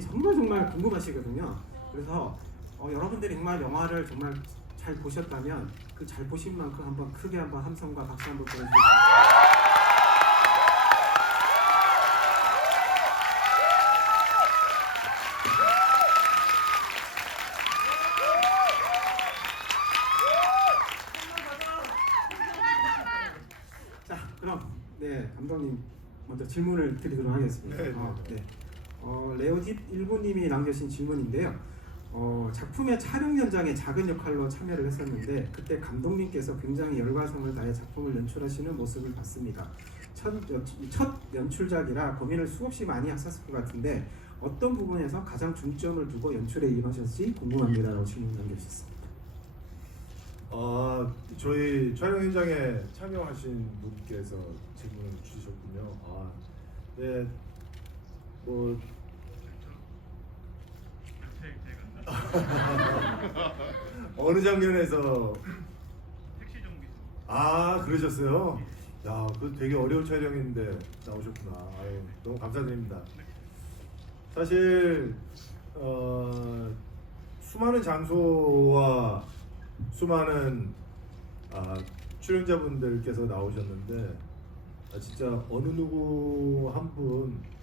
정말 궁금하시거든요. 그래서 여러분들이 정말 영화를 정말 잘 보셨다면 그 잘 보신 만큼 한번 크게 한번 함성과 박수 한번 보내주세요. 자, 그럼 감독님 먼저 질문을 드리도록 하겠습니다. 레오딥 19님이 남겨주신 질문인데요. 작품의 촬영 현장에 작은 역할로 참여를 했었는데 그때 감독님께서 굉장히 열과성을 다해 작품을 연출하시는 모습을 봤습니다. 첫 연출작이라 고민을 수없이 많이 하셨을 것 같은데 어떤 부분에서 가장 중점을 두고 연출에 임하셨을지 궁금합니다라고 질문 남겨주셨습니다. 저희 촬영 현장에 참여하신 분께서 질문을 주셨군요. 네, 뭐 어느 장면에서 택시 정비. 그러셨어요? 야, 그 되게 어려운 촬영인데 나오셨구나. 아유, 너무 감사드립니다. 사실 수많은 장소와 수많은 출연자분들께서 나오셨는데 진짜 어느 누구 한 분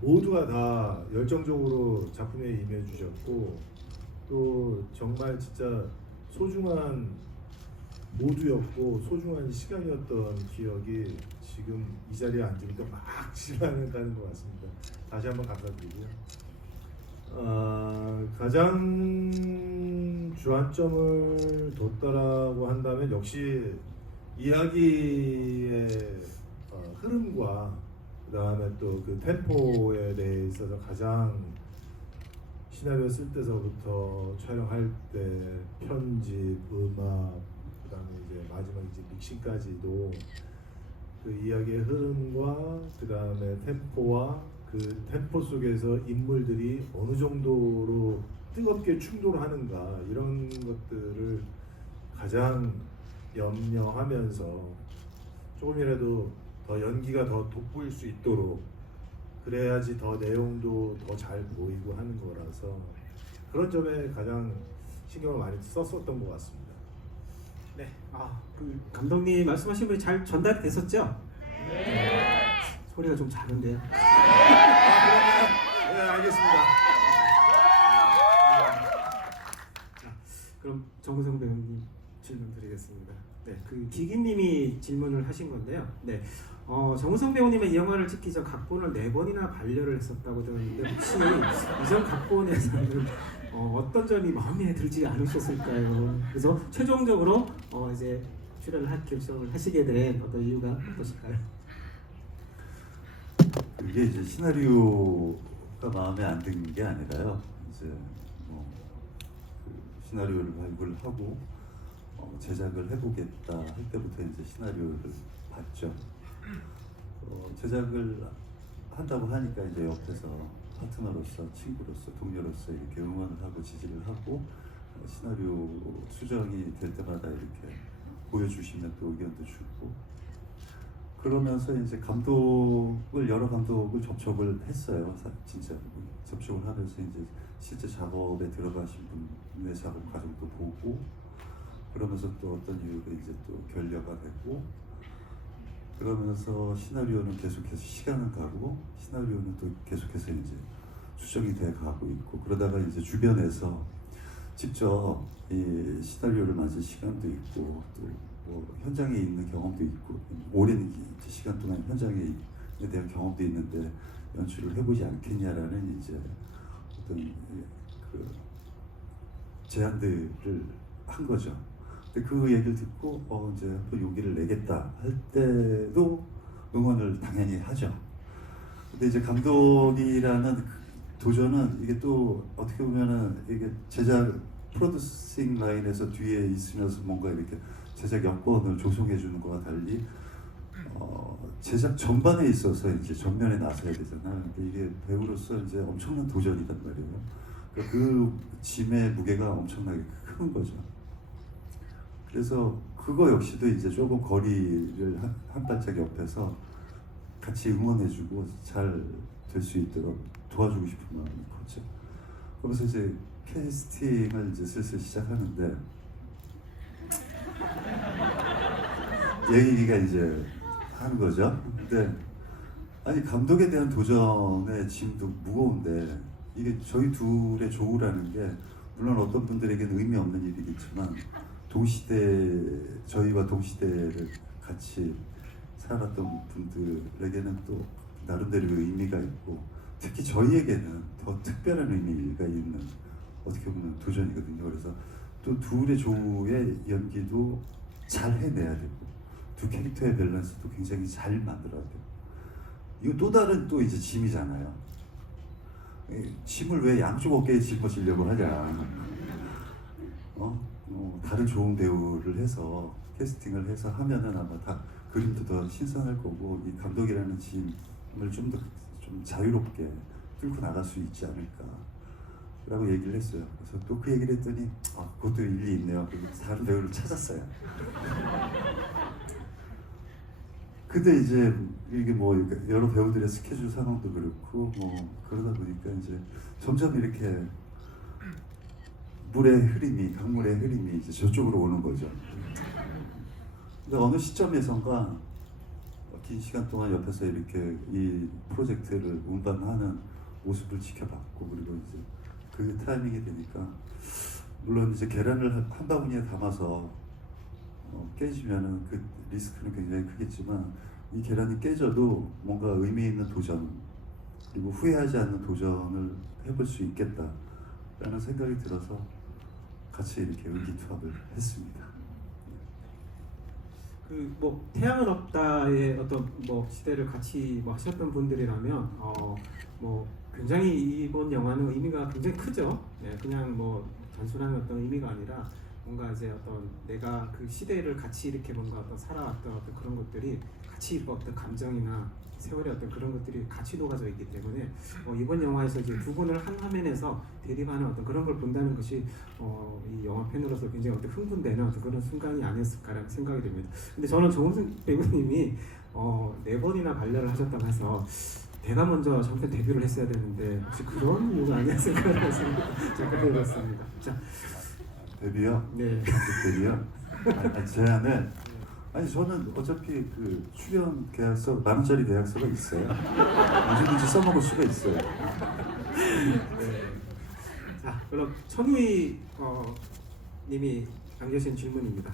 모두가 다 열정적으로 작품에 임해 주셨고 또 정말 진짜 소중한 모두였고 소중한 시간이었던 기억이 지금 이 자리에 앉으니까 막 지나가는 것 같습니다. 다시 한번 감사드리고요. 가장 주안점을 뒀다라고 한다면 역시 이야기의 흐름과 그 다음에 또 그 템포에 대해 있어서 가장 시나리오 쓸 때서부터 촬영할 때 편집, 음악, 그 다음에 이제 마지막 이제 믹싱까지도 그 이야기의 흐름과 그 다음에 템포와 그 템포 속에서 인물들이 어느 정도로 뜨겁게 충돌하는가 이런 것들을 가장 염려하면서 조금이라도 더 연기가 더 돋보일 수 있도록 그래야지 더 내용도 더 잘 보이고 하는 거라서 그런 점에 가장 신경을 많이 썼었던 것 같습니다. 네, 그 감독님 말씀하신 분이 잘 전달이 됐었죠? 네. 소리가 좀 작은데요. 네, 알겠습니다. 자, 그럼 정우성 배우님 질문 드리겠습니다. 그 기기님이 질문을 하신 건데요. 정우성 배우님은 이 영화를 찍기 전 각본을 4번이나 반려를 했었다고 들었는데 혹시 이전 각본에서는 어떤 점이 마음에 들지 않으셨을까요? 그래서 최종적으로 이제 출연을 할 결정을 하시게 된 어떤 이유가 어떠실까요? 이게 이제 시나리오가 마음에 안 든 게 아니라요. 이제 그 시나리오를 발굴을 하고 제작을 해보겠다 할 때부터 이제 시나리오를 봤죠. 제작을 한다고 하니까 이제 옆에서 파트너로서, 친구로서, 동료로서 이렇게 응원을 하고 지지를 하고 시나리오 수정이 될 때마다 이렇게 보여주시면 또 의견도 주고 그러면서 이제 여러 감독을 접촉을 했어요. 진짜 접촉을 하면서 이제 실제 작업에 들어가신 분의 작업 과정도 보고 그러면서 또 어떤 이유로 이제 또 결려가 되고 그러면서 시나리오는 계속해서 시간은 가고 시나리오는 또 계속해서 이제 수정이 돼 가고 있고 그러다가 이제 주변에서 직접 이 시나리오를 만질 시간도 있고 또 뭐 현장에 있는 경험도 있고 오랜 시간 동안 현장에 대한 경험도 있는데 연출을 해보지 않겠냐라는 이제 어떤 그 제안들을 한 거죠. 근데 그 얘기를 듣고 이제 또 용기를 내겠다 할 때도 응원을 당연히 하죠. 근데 이제 감독이라는 도전은 이게 또 어떻게 보면은 이게 제작 프로듀싱 라인에서 뒤에 있으면서 뭔가 이렇게 제작 여건을 조성해 주는 거와 달리 제작 전반에 있어서 이제 전면에 나서야 되잖아요. 근데 이게 배우로서 이제 엄청난 도전이란 말이에요. 그러니까 그 짐의 무게가 엄청나게 큰 거죠. 그래서 그거 역시도 이제 조금 거리를 한 발짝 옆에서 같이 응원해주고 잘 될 수 있도록 도와주고 싶은 마음이 컸죠. 그러면서 이제 캐스팅을 이제 슬슬 시작하는데 얘기가 이제 하는 거죠. 근데 아니 감독에 대한 도전의 짐도 무거운데 이게 저희 둘의 조우라는 게 물론 어떤 분들에게는 의미 없는 일이겠지만 저희와 동시대를 같이 살았던 분들에게는 또 나름대로 의미가 있고 특히 저희에게는 더 특별한 의미가 있는 어떻게 보면 도전이거든요. 그래서 또 둘의 조우의 연기도 잘 해내야 되고 두 캐릭터의 밸런스도 굉장히 잘 만들어야 돼요. 이거 또 다른 또 이제 짐이잖아요. 짐을 왜 양쪽 어깨에 짊어지려고 하냐. 다른 좋은 배우를 해서 캐스팅을 해서 하면은 아마 다 그림도 더 신선할 거고 이 감독이라는 짐을 좀 더 좀 자유롭게 뚫고 나갈 수 있지 않을까라고 얘기를 했어요. 그래서 또 그 얘기를 했더니 그것도 일리 있네요. 그래서 다른 배우를 찾았어요. 근데 이제 이게 뭐 여러 배우들의 스케줄 상황도 그렇고 뭐 그러다 보니까 이제 점점 이렇게 물의 흐름이 강물의 흐름이 이제 저쪽으로 오는 거죠. 근데 어느 시점에선가 긴 시간 동안 옆에서 이렇게 이 프로젝트를 운반하는 모습을 지켜봤고 그리고 이제 그 타이밍이 되니까 물론 이제 계란을 한 바구니에 담아서 깨지면은 그 리스크는 굉장히 크겠지만 이 계란이 깨져도 뭔가 의미 있는 도전 그리고 후회하지 않는 도전을 해볼 수 있겠다라는 생각이 들어서 같이 이렇게 의기투합을 했습니다. 그 뭐 태양은 없다의 어떤 뭐 시대를 같이 뭐 하셨던 분들이라면 뭐 굉장히 이번 영화는 의미가 굉장히 크죠. 네, 그냥 뭐 단순한 어떤 의미가 아니라 뭔가 이제 어떤 내가 그 시대를 같이 이렇게 뭔가 어떤 살아왔던 어떤 그런 것들이 같이 어떤 감정이나 세월의 어떤 그런 것들이 같이 녹아져 있기 때문에 이번 영화에서 이제 두 분을 한 화면에서 대립하는 어떤 그런 걸 본다는 것이 이 영화 팬으로서 굉장히 어떤 흥분되는 어떤 그런 순간이 아니었을까라는 생각이 듭니다. 근데 저는 정우승 배우님이 4번이나 발려를 하셨다고 해서 내가 먼저 정말 데뷔를 했어야 되는데 혹시 그런 이유가 아니었을까라는 생각이 잠깐 해봤습니다. 자, 데뷔요? 네. 데뷔요? 제안을 아니 저는 어차피 그 출연 계약서 10,000원짜리 계약서가 있어요. 언제든지 써먹을 수가 있어요. 네. 자, 그럼 천우희 님이 남겨주신 질문입니다.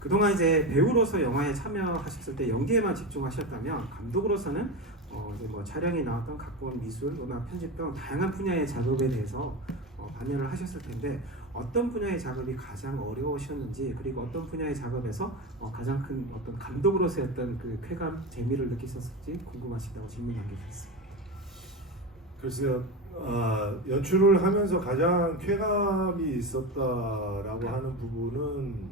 그동안 이제 배우로서 영화에 참여하셨을 때 연기에만 집중하셨다면 감독으로서는 이제 뭐 촬영에 나왔던 각본, 미술, 음악, 편집 등 다양한 분야의 작업에 대해서 관여를 하셨을 텐데 어떤 분야의 작업이 가장 어려우셨는지 그리고 어떤 분야의 작업에서 가장 큰 어떤 감독으로서의 어떤 그 쾌감, 재미를 느끼셨을지 궁금하시다고 질문 남겨주셨습니다. 글쎄요, 연출을 하면서 가장 쾌감이 있었다라고 하는 부분은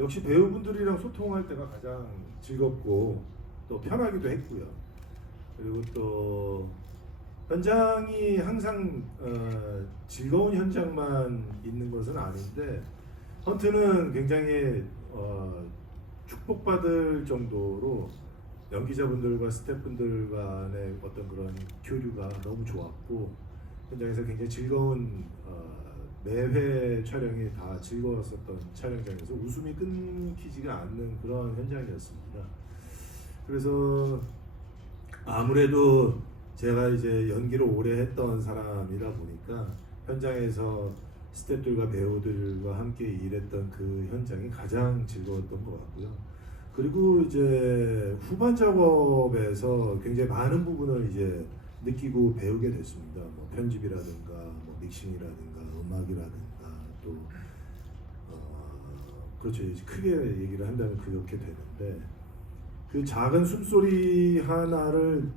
역시 배우분들이랑 소통할 때가 가장 즐겁고 또 편하기도 했고요. 그리고 또 현장이 항상 즐거운 현장만 있는 것은 아닌데 헌트는 굉장히 축복받을 정도로 연기자분들과 스태프분들 간의 어떤 그런 교류가 너무 좋았고 현장에서 굉장히 즐거운 매회 촬영이 다 즐거웠었던 촬영장에서 웃음이 끊기지가 않는 그런 현장이었습니다. 그래서 아무래도 제가 이제 연기를 오래 했던 사람이다 보니까 현장에서 스태프들과 배우들과 함께 일했던 그 현장이 가장 즐거웠던 것 같고요. 그리고 이제 후반 작업에서 굉장히 많은 부분을 이제 느끼고 배우게 됐습니다. 뭐 편집이라든가, 뭐 믹싱이라든가, 음악이라든가 또 그렇죠. 이제 크게 얘기를 한다면 그렇게 되는데 그 작은 숨소리 하나를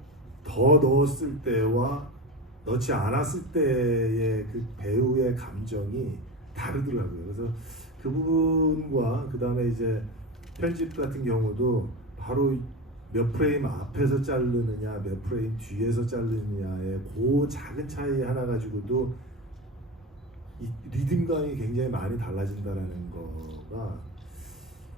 더 넣었을 때와 넣지 않았을 때의 그 배우의 감정이 다르더라고요. 그래서 그 부분과 그 다음에 이제 편집 같은 경우도 바로 몇 프레임 앞에서 자르느냐 몇 프레임 뒤에서 자르느냐의 그 작은 차이 하나 가지고도 이 리듬감이 굉장히 많이 달라진다라는 거가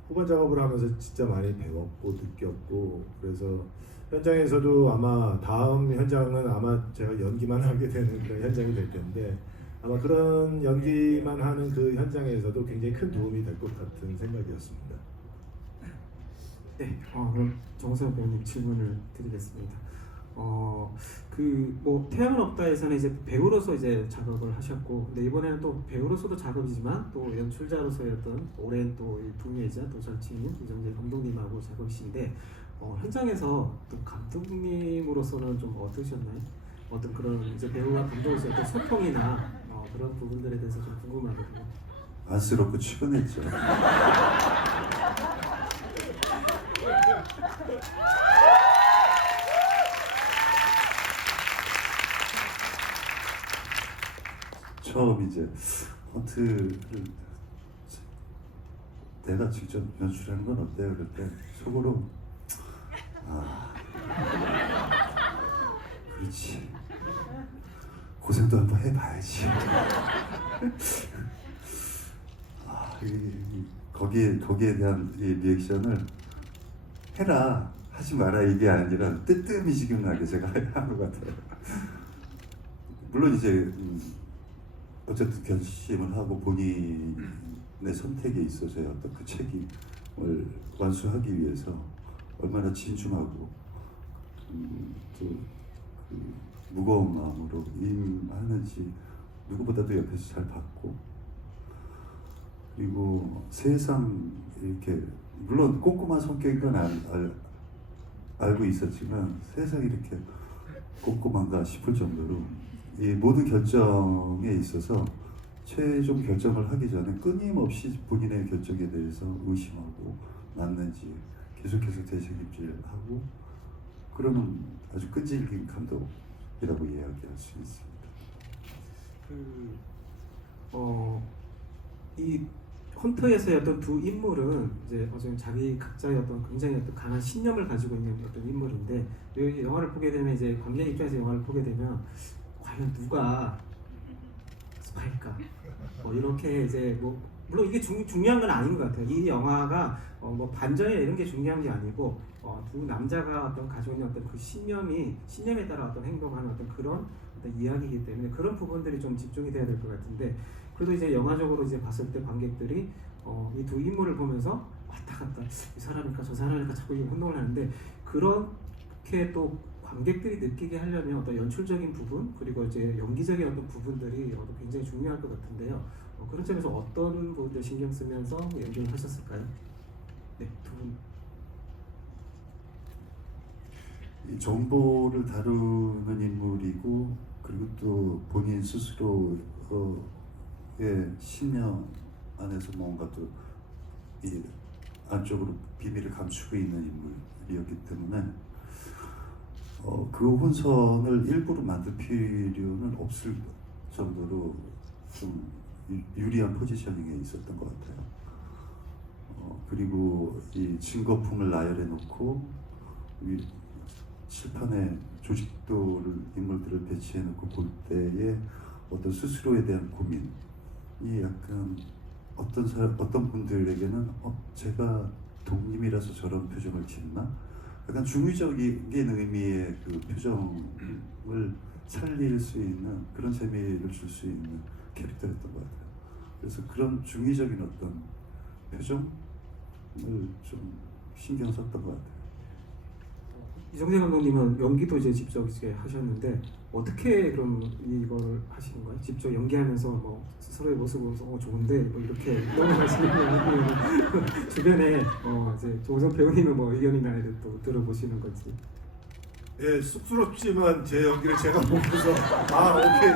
후반 작업을 하면서 진짜 많이 배웠고 느꼈고 그래서 현장에서도 아마 다음 현장은 아마 제가 연기만 하게 되는 그런 현장이 될 텐데 아마 그런 연기만 하는 그 현장에서도 굉장히 큰 도움이 될 것 같은 생각이었습니다. 네, 그럼 정우성 배우님 질문을 드리겠습니다. 그 뭐 태양은 없다에서는 이제 배우로서 이제 작업을 하셨고, 근데 이번에는 또 배우로서도 작업이지만 또 연출자로서의 어떤 오랜 또 이 동료이자 또 절친인 이정재 감독님하고 작업이신데 현장에서 또 감독님으로서는 좀 어떠셨나요? 어떤 그런 이제 배우와 감독으로서 어떤 소통이나 그런 부분들에 대해서 좀 궁금하거든요. 안쓰럽고 측은했죠. 처음 이제 헌트를 내가 직접 연출하는 건 어때요? 그럴 때 속으로 그렇지, 고생도 한번 해봐야지. 거기에 대한 이 리액션을 해라 하지 마라 이게 아니라 뜨뜻미지근하게 제가 한 것 같아요. 물론 이제 어쨌든 결심을 하고 본인의 선택에 있어서의 어떤 그 책임을 완수하기 위해서 얼마나 진중하고 또 그 무거운 마음으로 임하는지 누구보다도 옆에서 잘 봤고, 그리고 세상 이렇게 물론 꼼꼼한 성격인 건 알고 있었지만 세상이 이렇게 꼼꼼한가 싶을 정도로 이 모든 결정에 있어서 최종 결정을 하기 전에 끊임없이 본인의 결정에 대해서 의심하고 맞는지 계속해서 되새김질하고 그러는 아주 끈질긴 감독이라고 이야기할 수 있습니다. 이 헌터에서의 어떤 두 인물은 이제 어쨌든 자기 각자의 어떤 굉장히 어떤 강한 신념을 가지고 있는 어떤 인물인데, 이 영화를 보게 되면 이제 관객 입장에서 영화를 보게 되면 과연 누가 스파일까? 이렇게 이제 뭐 물론 이게 중요한 건 아닌 것 같아요. 이 영화가 뭐 반전이나 이런 게 중요한 게 아니고 두 남자가 어떤 가지고 있는 어떤 그 신념에 따라 어떤 행동하는 어떤 그런 어떤 이야기이기 때문에 그런 부분들이 좀 집중이 돼야 될 것 같은데, 그래도 이제 영화적으로 이제 봤을 때 관객들이 이 두 인물을 보면서 왔다 갔다 이 사람일까 저 사람일까 자꾸 이게 혼동을 하는데, 그렇게 또 관객들이 느끼게 하려면 어떤 연출적인 부분 그리고 이제 연기적인 어떤 부분들이 굉장히 중요할 것 같은데요. 그런 점에서 어떤 부분들 신경 쓰면서 연기를 하셨을까요? 네, 두 분. 이 정보를 다루는 인물이고 그리고 또 본인 스스로의 신념 안에서 뭔가 또 이 안쪽으로 비밀을 감추고 있는 인물이었기 때문에 그 혼선을 일부러 만들 필요는 없을 정도로 좀 유리한 포지셔닝에 있었던 것 같아요. 그리고 이 증거품을 나열해 놓고 칠판에 조직도를 인물들을 배치해 놓고 볼 때의 어떤 스스로에 대한 고민이 약간 어떤 분들에게는 제가 독님이라서 저런 표정을 짓나? 약간 중의적인 의미의 그 표정을 살릴 수 있는 그런 재미를 줄 수 있는 캐릭터였던 것 같아요. 그래서 그런 중의적인 어떤 표정을 좀 신경 썼던 것 같아요. 이정재 감독님은 연기도 이제 직접 이제 하셨는데 어떻게 그럼 이걸 하시는 거예요? 직접 연기하면서 뭐 스스로의 모습을 보면서 좋은데 뭐 이렇게 넘어가시는 거예요? 아니면 주변에 이제 조우성 배우님의 뭐 의견이나 이런 또 들어보시는 건지. 예, 쑥스럽지만 제 연기를 제가 보면서 오케이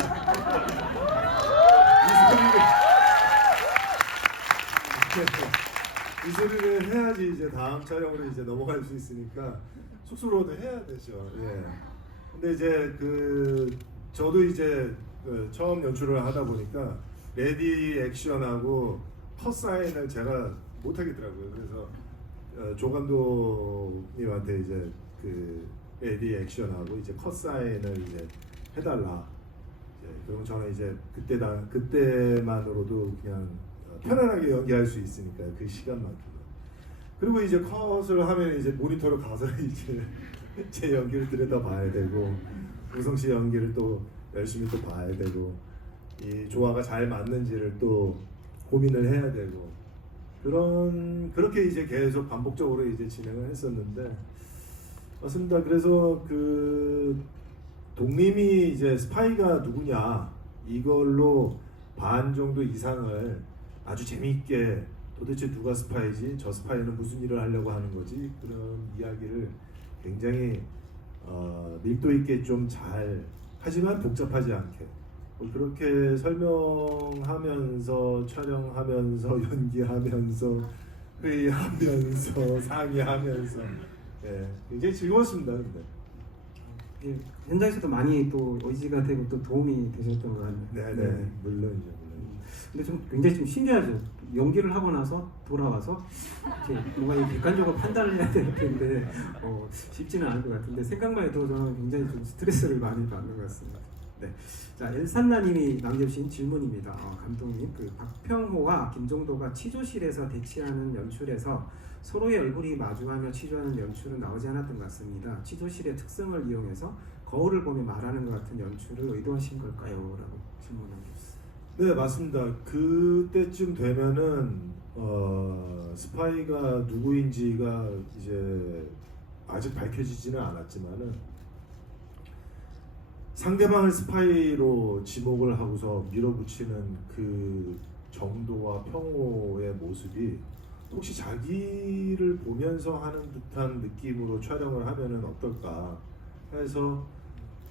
이 소리를 해야지 이제 다음 촬영으로 이제 넘어갈 수 있으니까 쑥스러워도 해야 되죠. 예. 근데 이제 저도 이제 처음 연출을 하다 보니까 레디 액션하고 컷 사인을 제가 못 하겠더라고요. 그래서 조 감독님한테 이제 레디 액션하고 이제 컷 사인을 이제 해달라. 그럼 저는 이제 그때만으로도 그냥 편안하게 연기할 수 있으니까 그 시간만큼. 그리고 이제 컷을 하면 이제 모니터로 가서 이제 제 연기를 들여다봐야 되고 우성 씨 연기를 또 열심히 또 봐야 되고 이 조화가 잘 맞는지를 또 고민을 해야 되고 그렇게 이제 계속 반복적으로 이제 진행을 했었는데 맞습니다. 그래서 그 독림이 이제 스파이가 누구냐 이걸로 반 정도 이상을 아주 재미있게 도대체 누가 스파이지 저 스파이는 무슨 일을 하려고 하는 거지 그런 이야기를 굉장히 밀도 있게 좀 잘 하지만 복잡하지 않게 그렇게 설명하면서 촬영하면서 연기하면서 회의하면서 상의하면서 굉장히 즐거웠습니다. 근데 예, 현장에서도 많이 또 의지가 되고 또 도움이 되셨던 것 같네요. 네네 물론이죠. 근데 좀 굉장히 좀 신기하죠. 연기를 하고 나서 돌아와서 이렇게 뭔가 이 객관적으로 판단을 해야 될 텐데 쉽지는 않을 것 같은데 생각만 해도 저는 굉장히 좀 스트레스를 많이 받는 것 같습니다. 네, 자 엘산나님이 남겨주신 질문입니다. 감독님, 그 박평호와 김종도가 취조실에서 대치하는 연출에서 서로의 얼굴이 마주하며 취조하는 연출은 나오지 않았던 것 같습니다. 취조실의 특성을 이용해서 거울을 보며 말하는 것 같은 연출을 의도하신 걸까요? 라고 질문 남겼습니다. 네 맞습니다. 그때쯤 되면은 스파이가 누구인지가 이제 아직 밝혀지지는 않았지만은 상대방을 스파이로 지목을 하고서 밀어붙이는 그 정도와 평호의 모습이 혹시 자기를 보면서 하는 듯한 느낌으로 촬영을 하면은 어떨까 해서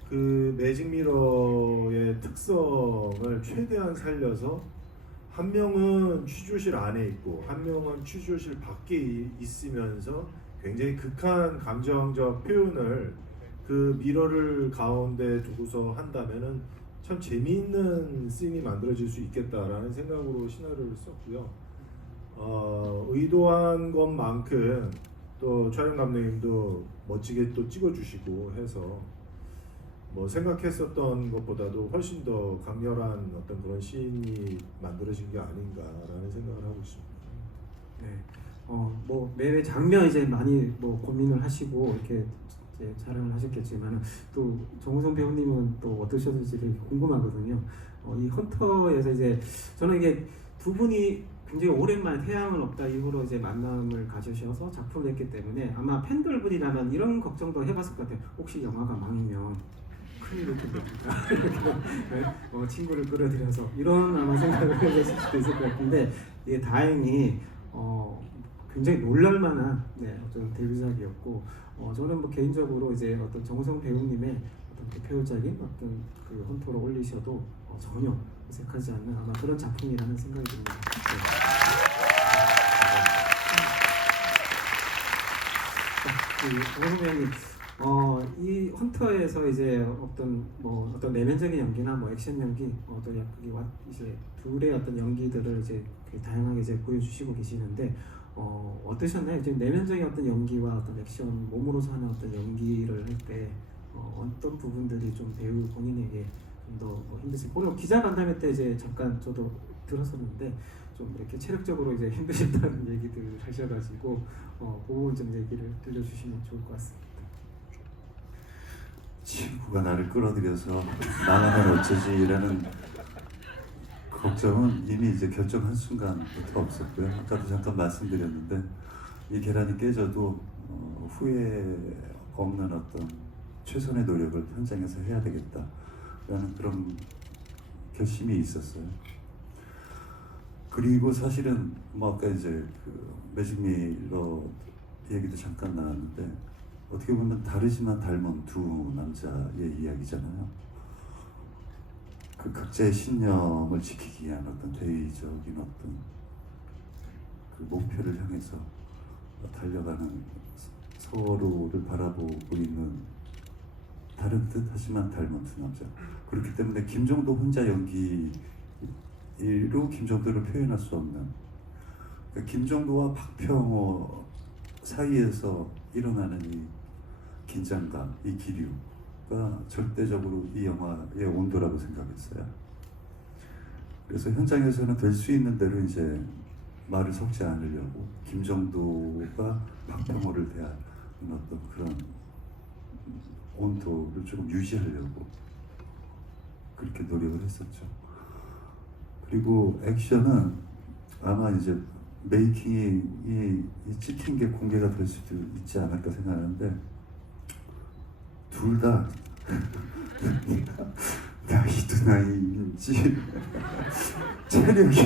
그 매직미러의 특성을 최대한 살려서 한 명은 취조실 안에 있고 한 명은 취조실 밖에 있으면서 굉장히 극한 감정적 표현을 그 미러를 가운데 두고서 한다면은 참 재미있는 씬이 만들어질 수 있겠다라는 생각으로 시나리오를 썼고요. 의도한 것만큼 또 촬영 감독님도 멋지게 또 찍어주시고 해서 뭐 생각했었던 것보다도 훨씬 더 강렬한 어떤 그런 씬이 만들어진 게 아닌가라는 생각을 하고 있습니다. 네, 뭐 매회 장면 이제 많이 뭐 고민을 하시고 이렇게 이제 촬영을 하셨겠지만 또 정우성 배우님은 또 어떠셨는지 되게 궁금하거든요. 이 헌터에서 이제 저는 이게 두 분이 굉장히 오랜만에 태양은 없다 이후로 이제 만남을 가지셔서 작품을 냈기 때문에 아마 팬들분이라면 이런 걱정도 해봤을 것 같아요. 혹시 영화가 망이면 큰일이 됩니까? 이렇게 친구를 끌어들여서 이런 아마 생각을 해보실 수도 있을 것 같은데 이게 다행히 굉장히 놀랄만한 어떤 데뷔작이었고 저는 뭐 개인적으로 이제 어떤 정우성 배우님의 어떤 대표작인 어떤 그 헌터로 올리셔도 전혀 어색하지 않는 아마 그런 작품이라는 생각이 듭니다. 정우성 배우님, 이 헌터에서 이제 어떤 내면적인 연기나 뭐 액션 연기, 어떤 이제 둘의 어떤 연기들을 이제 다양하게 이제 보여주시고 계시는데 어떠셨나요? 지금 내면적인 어떤 연기와 어떤 액션 몸으로서 하는 어떤 연기를 할 때 어떤 부분들이 좀 배우 본인에게 좀 더 힘드세요? 오늘 기자 간담회 때 이제 잠깐 저도 들었었는데 좀 이렇게 체력적으로 이제 힘드셨다는 얘기들을 하셔가지고 그 부분 좀 얘기를 들려주시면 좋을 것 같습니다. 친구가 나를 끌어들여서 나가면 어쩌지라는 걱정은 이미 이제 결정한 순간부터 없었고요. 아까도 잠깐 말씀드렸는데 이 계란이 깨져도 후회 없는 어떤 최선의 노력을 현장에서 해야 되겠다라는 그런 결심이 있었어요. 그리고 사실은 뭐 아까 이제 그 매직미러 얘기도 잠깐 나왔는데 어떻게 보면 다르지만 닮은 두 남자의 이야기잖아요. 그 각자의 신념을 지키기 위한 어떤 대의적인 어떤 그 목표를 향해서 달려가는 서로를 바라보고 있는 다른 듯 하지만 닮은 두 남자. 그렇기 때문에 김종도 혼자 연기로 김종도를 표현할 수 없는 그러니까 김종도와 박평호 사이에서 일어나는 이 긴장감, 이 기류가 절대적으로 이 영화의 온도라고 생각했어요. 그래서 현장에서는 될 수 있는 대로 이제 말을 섞지 않으려고 김정도가 박평호를 대하는 어떤 그런 온도를 조금 유지하려고 그렇게 노력을 했었죠. 그리고 액션은 아마 이제 메이킹이 이 찍힌 게 공개가 될 수도 있지 않을까 생각하는데 둘 다 나이도 나이인지 체력이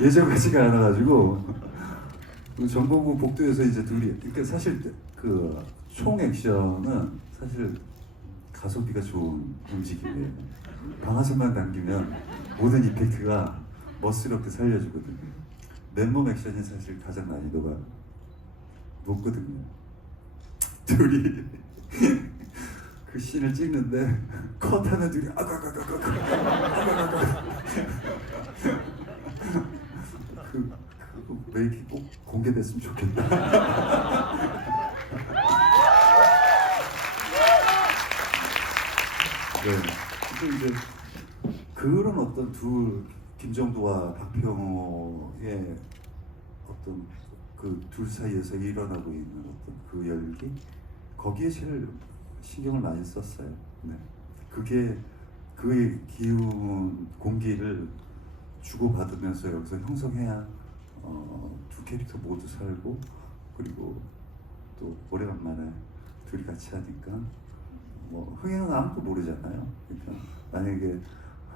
예전 같지가 않아가지고 전공부 복도에서 이제 둘이 그러니까 사실 그 총 액션은 사실 가성비가 좋은 움직임이에요. 방아선만 당기면 모든 이펙트가 멋스럽게 살려주거든요. 맨몸 액션이 사실 가장 난이도가 높거든요. 둘이 그 씬을 찍는데 컷하는 둘이 그 메이킹 꼭 공개됐으면 좋겠다. 네. 또 이제 그런 어떤 김정도와 박병호의 어떤 그 둘 사이에서 일어나고 있는 어떤 그 열기 거기에 제일 신경을 많이 썼어요. 네. 그게 그의 기운 공기를 주고받으면서 여기서 형성해야 두 캐릭터 모두 살고 그리고 또 오래간만에 둘이 같이 하니까 뭐 흥행은 아무도 모르잖아요. 그러니까 만약에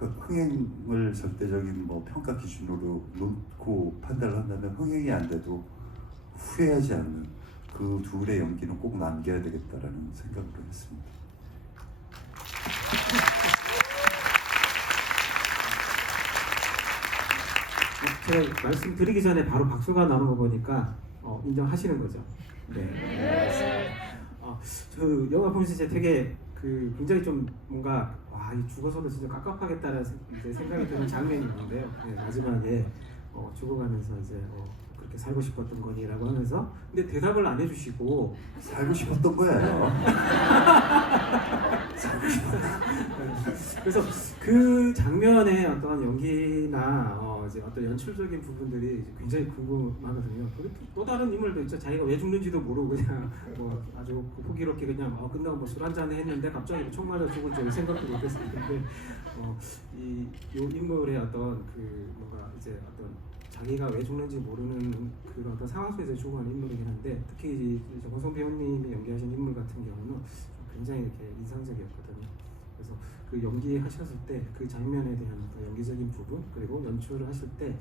흥행을 절대적인 뭐 평가 기준으로 놓고 판단을 한다면 흥행이 안 돼도 후회하지 않는 그 둘의 연기는 꼭 남겨야 되겠다라는 생각으로 했습니다. 제가 말씀드리기 전에 바로 박수가 나오는 거 보니까 인정하시는 거죠. 네. 그 영화 보면서 이제 되게 그 굉장히 좀 뭔가 이 죽어서는 진짜 깝깝하겠다라는 이제 생각이 드는 장면이 있는데요. 네, 마지막에 죽어가면서 이제 그렇게 살고 싶었던 거니라고 하면서 근데 대답을 안 해주시고 살고 싶었던 거예요. 그래서 그 장면의 어떤 연기나 이제 어떤 연출적인 부분들이 이제 굉장히 궁금하거든요. 그리고 또 다른 인물도 있죠. 자기가 왜 죽는지도 모르고 그냥 뭐 아주 호기롭게 그냥 끝나고 뭐 술 한잔 했는데 갑자기 총 맞아 죽을 줄 생각도 못했을 텐데 이 인물의 어떤 그 뭔가 이제 어떤 자기가 왜 죽는지 모르는 그런 어떤 상황 속에서 죽어가는 인물이긴 한데 특히 정우성 배우님이 연기하신 인물 같은 경우는 굉장히 이렇게 인상적이었거든요. 그래서 그 연기하셨을 때 그 장면에 대한 어떤 연기적인 부분 그리고 연출을 하실 때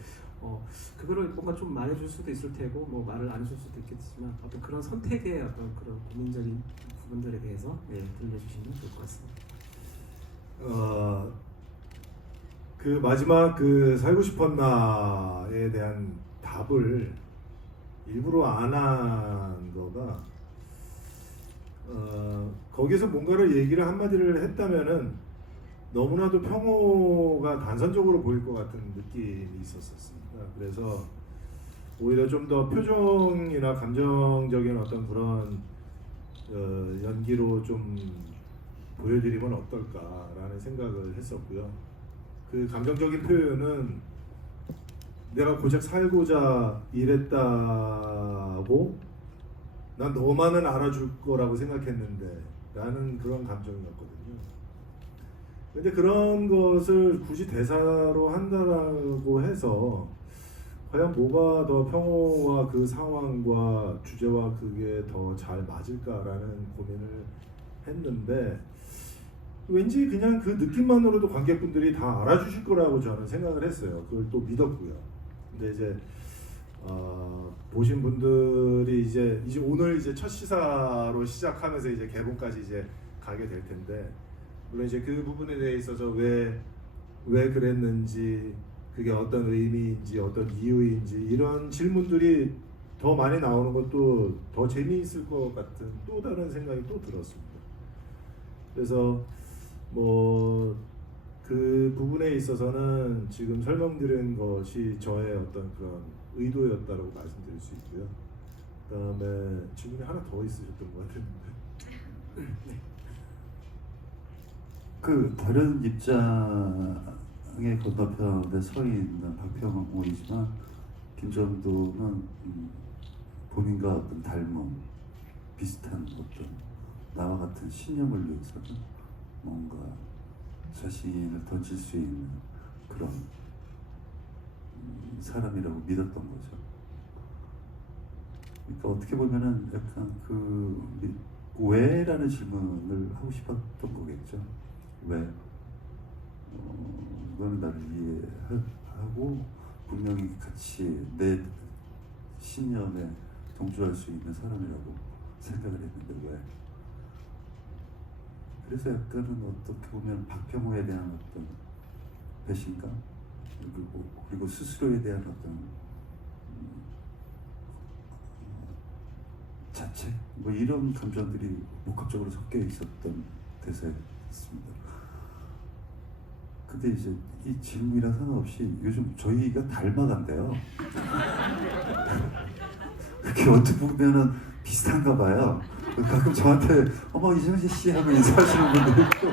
그거를 뭔가 좀 말해줄 수도 있을 테고 뭐 말을 안 해줄 수도 있겠지만 어떤 그런 선택의 어떤 그런 고민적인 부분들에 대해서 들려주시면 좋을 것 같습니다. 그 마지막 그 살고 싶었나에 대한 답을 일부러 안 한 거가 거기서 뭔가를 얘기를 한마디를 했다면은 너무나도 평호가 단선적으로 보일 것 같은 느낌이 있었습니다. 그래서 오히려 좀 더 표정이나 감정적인 어떤 그런 연기로 좀 보여드리면 어떨까라는 생각을 했었고요. 그 감정적인 표현은 내가 고작 살고자 이랬다고 난 너만은 알아줄 거라고 생각했는데 라는 그런 감정이었거든요. 근데 그런 것을 굳이 대사로 한다라고 해서 과연 뭐가 더 평호와 그 상황과 주제와 그게 더 잘 맞을까라는 고민을 했는데 왠지 그냥 그 느낌만으로도 관객분들이 다 알아주실 거라고 저는 생각을 했어요. 그걸 또 믿었고요. 근데 이제 보신 분들이 이제 오늘 이제 첫 시사로 시작하면서 이제 개봉까지 이제 가게 될 텐데 물론 이제 그 부분에 대해 있어서 왜 그랬는지 그게 어떤 의미인지 어떤 이유인지 이런 질문들이 더 많이 나오는 것도 더 재미있을 것 같은 또 다른 생각이 또 들었습니다. 그래서 뭐 그 부분에 있어서는 지금 설명드린 것이 저의 어떤 그런 의도였다라고 말씀드릴 수 있고요. 그다음에 질문이 하나 더 있으셨던 것 같은데. 그 다른 입장의 건너편에 서 있는 박평호이지만 김정도는 본인과 어떤 닮은 비슷한 어떤 나와 같은 신념을 위해서는 뭔가 자신을 던질 수 있는 그런 사람이라고 믿었던 거죠. 그러니까 어떻게 보면은 약간 왜라는 질문을 하고 싶었던 거겠죠. 왜? 너는 나를 이해하고 분명히 같이 내 신념에 동조할 수 있는 사람이라고 생각을 했는데 왜? 그래서 약간은 어떻게 보면 박평호에 대한 어떤 배신감 그리고 스스로에 대한 어떤 자책 뭐 이런 감정들이 복합적으로 섞여 있었던 대사였습니다. 근데 이제 이 질문이랑 상관없이 요즘 저희가 닮아간대요. 그게 어떻게 보면은 비슷한가 봐요. 가끔 저한테 어머 이정재 씨 하고 인사하시는 분들 있고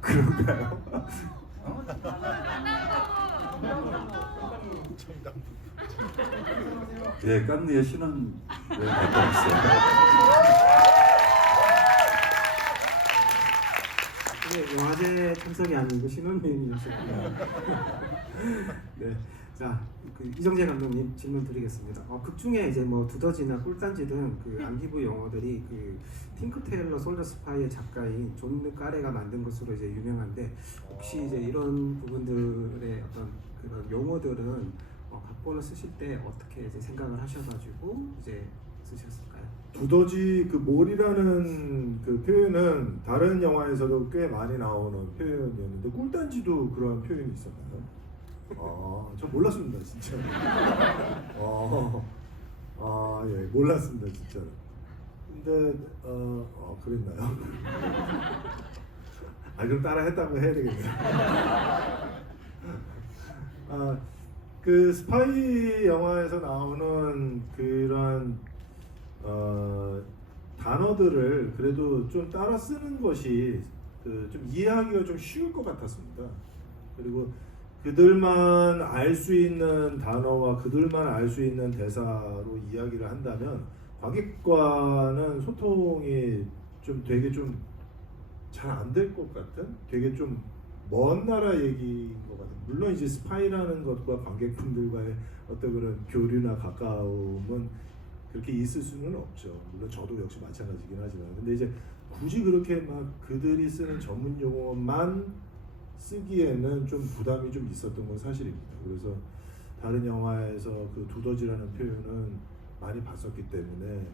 그런가요? 예, 깜리의 신혼 여행 갔다 왔어요. 네, 영화제 참석이 아니고 신혼여행이었습니다. 네, 자, 이정재 감독님 질문 드리겠습니다. 극 중에 이제 뭐 두더지나 꿀단지 등 안기부 영화들이 팅크 테일러 솔저 스파이의 작가인 존 르 까레가 만든 것으로 이제 유명한데 혹시 이제 이런 부분들의 어떤 그런 용어들은 각본을 쓰실 때 어떻게 이제 생각을 하셔가지고 이제 쓰셨을까요? 두더지 몰이라는 그 표현은 다른 영화에서도 꽤 많이 나오는 표현이었는데 꿀단지도 그런 표현이 있었나요? 저 몰랐습니다 진짜. 예, 몰랐습니다 진짜. 근데 그랬나요? 그럼 따라 했다고 해야 되겠네요. 그 스파이 영화에서 나오는 그런 단어들을 그래도 좀 따라 쓰는 것이 좀 이해하기가 좀 쉬울 것 같았습니다. 그리고 그들만 알 수 있는 단어와 그들만 알 수 있는 대사로 이야기를 한다면 관객과는 소통이 좀 되게 좀 잘 안 될 것 같은 되게 좀 먼 나라 얘기인 것 같아요. 물론 이제 스파이라는 것과 관객분들과의 어떤 그런 교류나 가까움은 그렇게 있을 수는 없죠. 물론 저도 역시 마찬가지긴 하지만 근데 이제 굳이 그렇게 막 그들이 쓰는 전문 용어만 쓰기에는 좀 부담이 좀 있었던 건 사실입니다. 그래서 다른 영화에서 그 두더지라는 표현은 많이 봤었기 때문에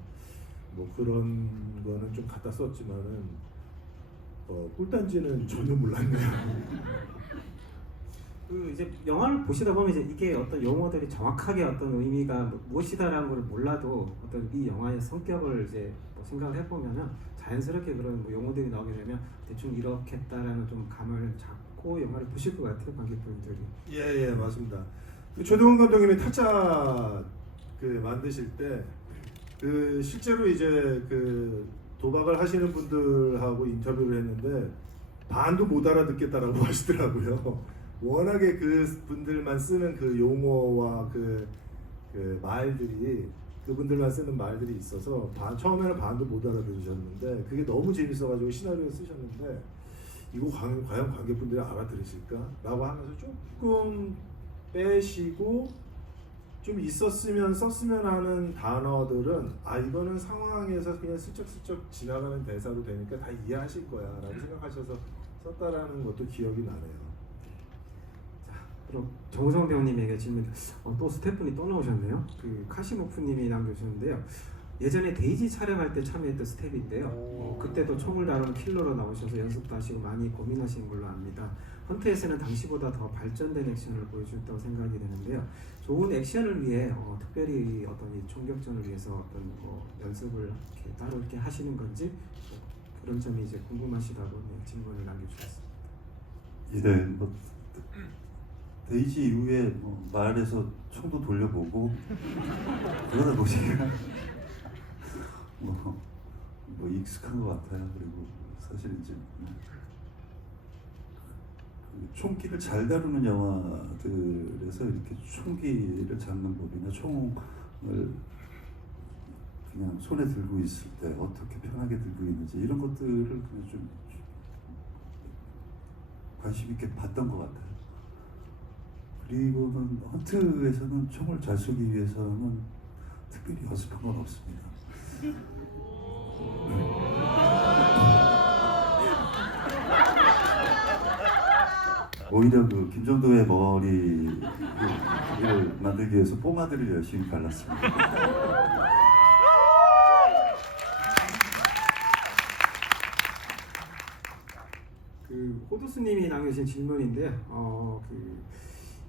뭐 그런 거는 좀 갖다 썼지만은 꿀단지는 전혀 몰랐네요. 이제 영화를 보시다 보면 이제 이게 어떤 용어들이 정확하게 어떤 의미가 무엇이다라는 걸 몰라도 어떤 이 영화의 성격을 이제 뭐 생각을 해보면은 자연스럽게 그런 뭐 용어들이 나오게 되면 대충 이렇겠다라는 좀 감을 잡고 영화를 보실 것 같아요 관객분들이. 예 맞습니다. 최동원 감독님이 타짜 만드실 때 실제로 이제 도박을 하시는 분들하고 인터뷰를 했는데 반도 못 알아듣겠다라고 하시더라고요. 워낙에 그 분들만 쓰는 그 용어와 그 말들이 그분들만 쓰는 말들이 있어서 처음에는 반도 못 알아들으셨는데 그게 너무 재밌어가지고 시나리오 쓰셨는데 이거 과연 관객분들이 알아들으실까?라고 하면서 조금 빼시고 좀 있었으면 썼으면 하는 단어들은 이거는 상황에서 그냥 슬쩍슬쩍 지나가는 대사로 되니까 다 이해하실 거야라고 생각하셔서 썼다라는 것도 기억이 나네요. 자, 그럼 정우성 배우님에게 질문. 또 스태프분이 또 나오셨네요. 카시모프님이 남겨주셨는데요. 예전에 데이지 촬영할 때 참여했던 스텝인데요. 그때도 총을 다루는 킬러로 나오셔서 연습도 하시고 많이 고민하신 걸로 압니다. 헌트에서는 당시보다 더 발전된 액션을 보여주셨다고 생각이 되는데요. 좋은 액션을 위해 특별히 어떤 이 총격전을 위해서 어떤 연습을 이렇게 따로 이렇게 하시는 건지 그런 점이 이제 궁금하시다고 질문을 남겨주셨습니다. 예, 뭐 데이지 이후에 뭐 말에서 총도 돌려보고 그러다 보니까 뭐 익숙한 것 같아요. 그리고 사실 이제 총기를 잘 다루는 영화들에서 이렇게 총기를 잡는 법이나 총을 그냥 손에 들고 있을 때 어떻게 편하게 들고 있는지 이런 것들을 그냥 좀 관심 있게 봤던 것 같아요. 그리고는 헌트에서는 총을 잘 쏘기 위해서는 특별히 연습한 건 없습니다. 오히려 그 김정도의 머리를 만들기 위해서 포마드를 열심히 발랐습니다. 그 호두스님이 남겨주신 질문인데요.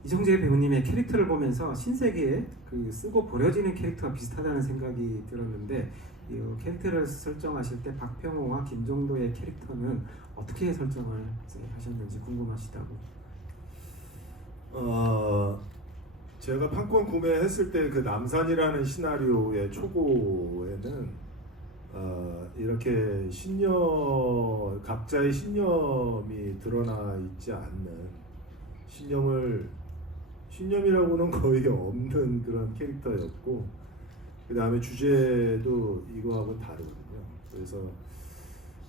이정재 배우님의 캐릭터를 보면서 신세계에 그 쓰고 버려지는 캐릭터와 비슷하다는 생각이 들었는데 이 캐릭터를 설정하실 때 박병호와 김종도의 캐릭터는 어떻게 설정을 이제 하셨는지 궁금하시다고. 제가 판권 구매했을 때 그 남산이라는 시나리오의 초고에는 이렇게 각자의 신념이 드러나 있지 않는 신념이라고는 거의 없는 그런 캐릭터였고, 그 다음에 주제도 이거하고는 다르거든요. 그래서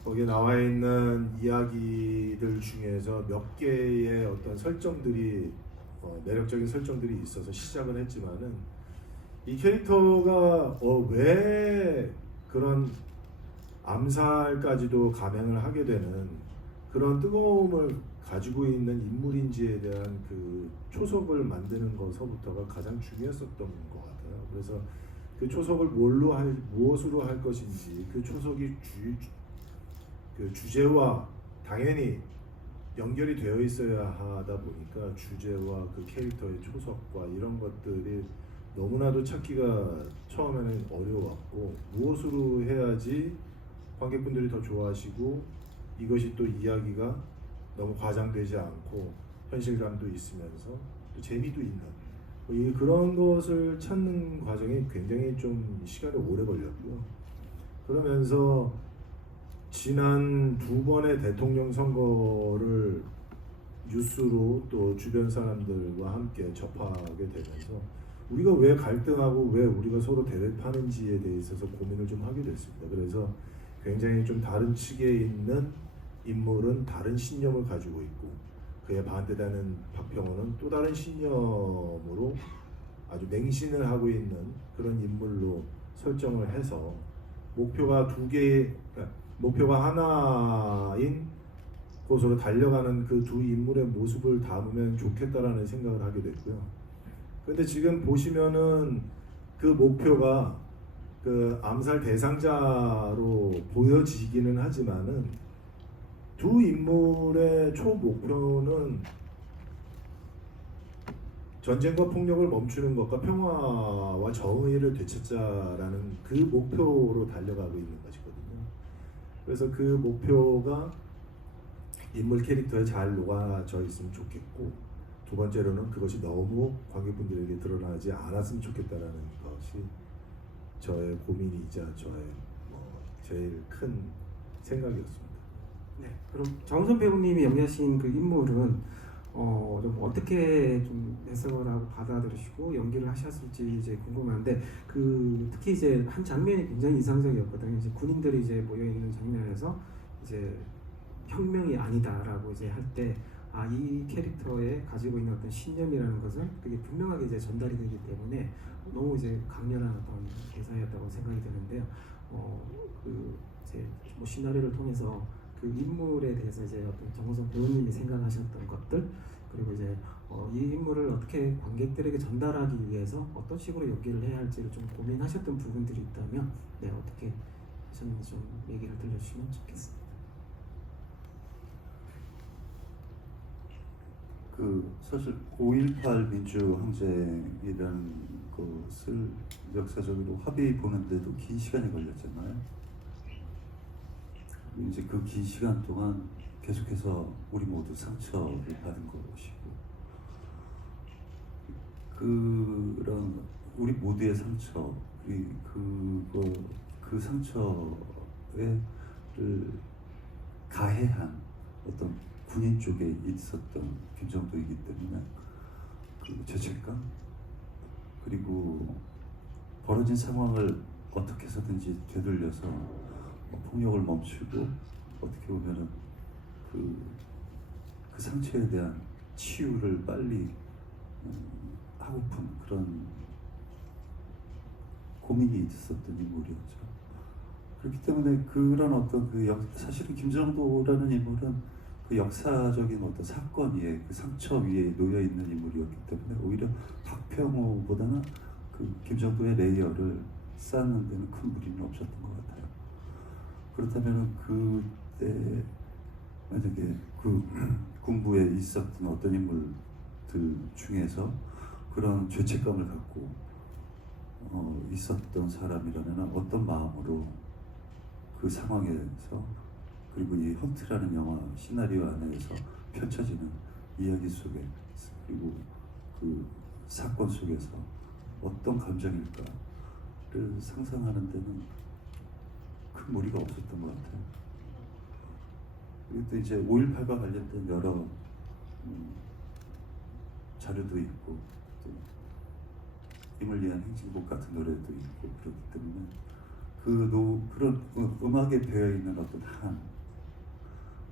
거기에 나와 있는 이야기들 중에서 몇 개의 어떤 설정들이 매력적인 설정들이 있어서 시작은 했지만은 이 캐릭터가 왜 그런 암살까지도 감행을 하게 되는 그런 뜨거움을 가지고 있는 인물인지에 대한 그 초석을 만드는 것서부터가 가장 중요했었던 것 같아요. 그래서 그 초석을 무엇으로 할 것인지, 그 초석이 그 주제와 당연히 연결이 되어 있어야 하다 보니까 주제와 그 캐릭터의 초석과 이런 것들이 너무나도 찾기가 처음에는 어려웠고, 무엇으로 해야지 관객분들이 더 좋아하시고 이것이 또 이야기가 너무 과장되지 않고 현실감도 있으면서 또 재미도 있는 그런 것을 찾는 과정이 굉장히 좀 시간이 오래 걸렸고요. 그러면서 지난 2번의 대통령 선거를 뉴스로 또 주변 사람들과 함께 접하게 되면서 우리가 왜 갈등하고 왜 우리가 서로 대립하는지에 대해서 고민을 좀 하게 됐습니다. 그래서 굉장히 좀 다른 측에 있는 인물은 다른 신념을 가지고 있고, 그에 반대되는 박병호는 또 다른 신념으로 아주 맹신을 하고 있는 그런 인물로 설정을 해서 목표가 하나인 곳으로 달려가는 그 두 인물의 모습을 담으면 좋겠다라는 생각을 하게 됐고요. 근데 지금 보시면은 그 목표가 그 암살 대상자로 보여지기는 하지만은 두 인물의 초 목표는 전쟁과 폭력을 멈추는 것과 평화와 정의를 되찾자라는 그 목표로 달려가고 있는 것이거든요. 그래서 그 목표가 인물 캐릭터에 잘 녹아져 있으면 좋겠고, 두 번째로는 그것이 너무 관객분들에게 드러나지 않았으면 좋겠다라는 것이 저의 고민이자 저의 제일 큰 생각이었습니다. 네, 그럼 정우성 배우님이 연기하신 그 인물은 좀 어떻게 좀 해석을 하고 받아들이시고 연기를 하셨을지 이제 궁금한데, 그 특히 이제 한 장면이 굉장히 인상적이었거든요. 이제 군인들이 이제 모여 있는 장면에서 이제 혁명이 아니다라고 이제 할 때 이 캐릭터에 가지고 있는 어떤 신념이라는 것을 그게 분명하게 이제 전달이 되기 때문에 너무 이제 강렬한 어떤 대사였다고 생각이 드는데요. 그 이제 뭐 시나리오를 통해서 그 인물에 대해서 이제 어떤 정우성 배우님이 생각하셨던 것들, 그리고 이제 이 인물을 어떻게 관객들에게 전달하기 위해서 어떤 식으로 연기를 해야 할지를 좀 고민하셨던 부분들이 있다면 어떻게 하셨는지 좀 얘기를 들려주시면 좋겠습니다. 사실 5.18 민주항쟁이라는 것을 역사적으로 합의 보는데도 긴 시간이 걸렸잖아요. 이제 그 긴 시간 동안 계속해서 우리 모두 상처를 받은 것이고, 그런 우리 모두의 상처, 그 상처를 가해한 어떤 군인 쪽에 있었던 김정도이기 때문에 그 죄책감, 그리고 벌어진 상황을 어떻게 해서든지 되돌려서 폭력을 멈추고 어떻게 보면은 그 상처에 대한 치유를 빨리 하고픈 그런 고민이 있었던 인물이었죠. 그렇기 때문에 그런 어떤 사실은 김정도라는 인물은 그 역사적인 어떤 사건 위에 그 상처 위에 놓여 있는 인물이었기 때문에 오히려 박평호보다는 그 김정도의 레이어를 쌓는 데는 큰 무리는 없었던 것 같아요. 그렇다면 그때 만약에 그 군부에 있었던 어떤 인물들 중에서 그런 죄책감을 갖고 있었던 사람이라면 어떤 마음으로 그 상황에서 그리고 이 헌트라는 영화 시나리오 안에서 펼쳐지는 이야기 속에 그리고 그 사건 속에서 어떤 감정일까를 상상하는 데는 큰 무리가 없었던 것 같아요. 그리고 또 이제 5.18과 관련된 여러 자료도 있고 또 힘을 위한 행진곡 같은 노래도 있고 그렇기 때문에 그런 음악에 배어 있는 어떤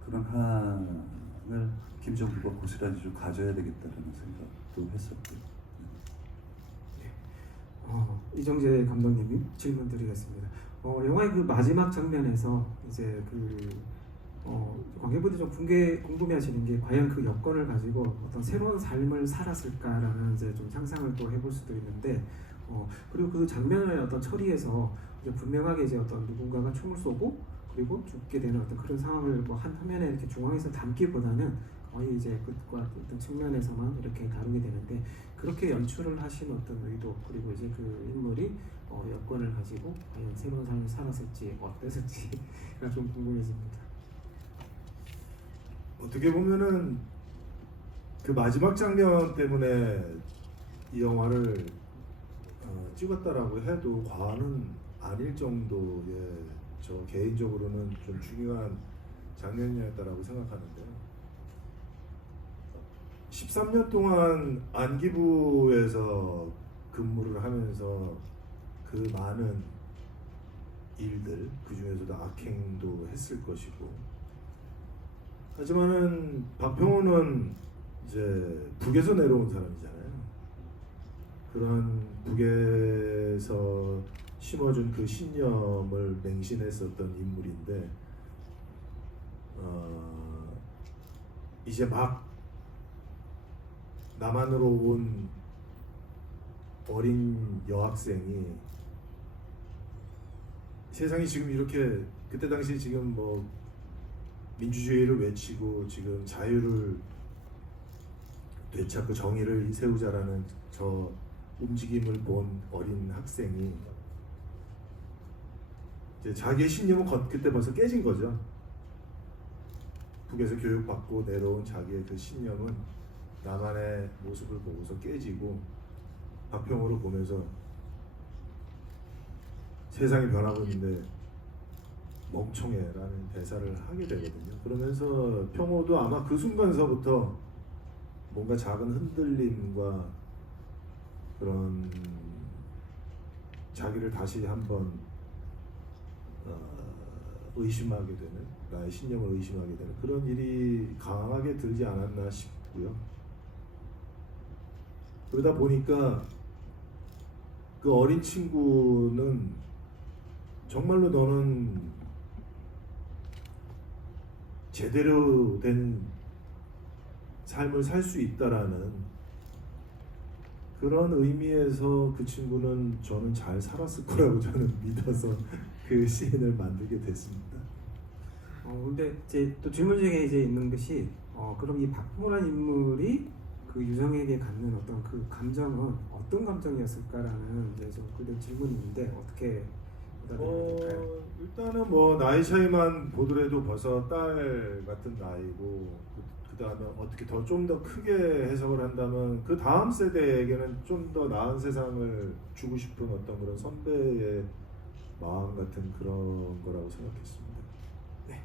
그런 한을 김정부가 고스란히 좀 가져야 되겠다라는 생각도 했었고요. 이정재 감독님이 질문 드리겠습니다. 영화의 그 마지막 장면에서 이제 관객분들이 좀 궁금해하시는 게 과연 그 여건을 가지고 어떤 새로운 삶을 살았을까라는 이제 좀 상상을 또 해볼 수도 있는데, 그리고 그 장면의 어떤 처리에서 이제 분명하게 이제 어떤 누군가가 총을 쏘고 그리고 죽게 되는 어떤 그런 상황을 뭐 한 화면에 이렇게 중앙에서 담기보다는 거의 이제 그것과 어떤 측면에서만 이렇게 다루게 되는데, 그렇게 연출을 하신 어떤 의도 그리고 이제 그 인물이 여건을 가지고 과연 새로운 삶을 살았을지 어땠을지가 좀 궁금해집니다. 어떻게 보면은 그 마지막 장면 때문에 이 영화를 찍었다라고 해도 과언은 아닐 정도의 저 개인적으로는 좀 중요한 장면이었다라고 생각하는데요. 13년 동안 안기부에서 근무를 하면서 그 많은 일들, 그 중에서도 악행도 했을 것이고, 하지만은 박평호는 이제 북에서 내려온 사람이잖아요. 그런 북에서 심어준 그 신념을 맹신했었던 인물인데, 이제 막 남한으로 온 어린 여학생이 세상이 지금 이렇게, 그때 당시 지금 뭐 민주주의를 외치고 지금 자유를 되찾고 정의를 세우자라는 저 움직임을 본 어린 학생이 이제 자기의 신념은 그때 벌써 깨진 거죠. 북에서 교육받고 내려온 자기의 그 신념은 남한의 모습을 보고서 깨지고 박평호를 보면서 세상이 변하고 있는데 멍청해라는 대사를 하게 되거든요. 그러면서 평호도 아마 그 순간서부터 뭔가 작은 흔들림과 그런 자기를 다시 한번 의심하게 되는, 나의 신념을 의심하게 되는 그런 일이 강하게 들지 않았나 싶고요. 그러다 보니까 그 어린 친구는 정말로 너는 제대로 된 삶을 살 수 있다라는 그런 의미에서 그 친구는 저는 잘 살았을 거라고 저는 믿어서 그 시인을 만들게 됐습니다. 근데 이제 또 질문 중에 이제 있는 것이 그럼 이 박평호라는 인물이 그 유정에게 갖는 어떤 그 감정은 어떤 감정이었을까라는 이제 좀 그런 질문이 있는데 어떻게 될까요? 일단은 뭐 나이 차이만 보더라도 벌써 딸 같은 나이고, 그 다음에 어떻게 좀 더 크게 해석을 한다면 그 다음 세대에게는 좀 더 나은 세상을 주고 싶은 어떤 그런 선배의 마음 같은 그런 거라고 생각했습니다. 네.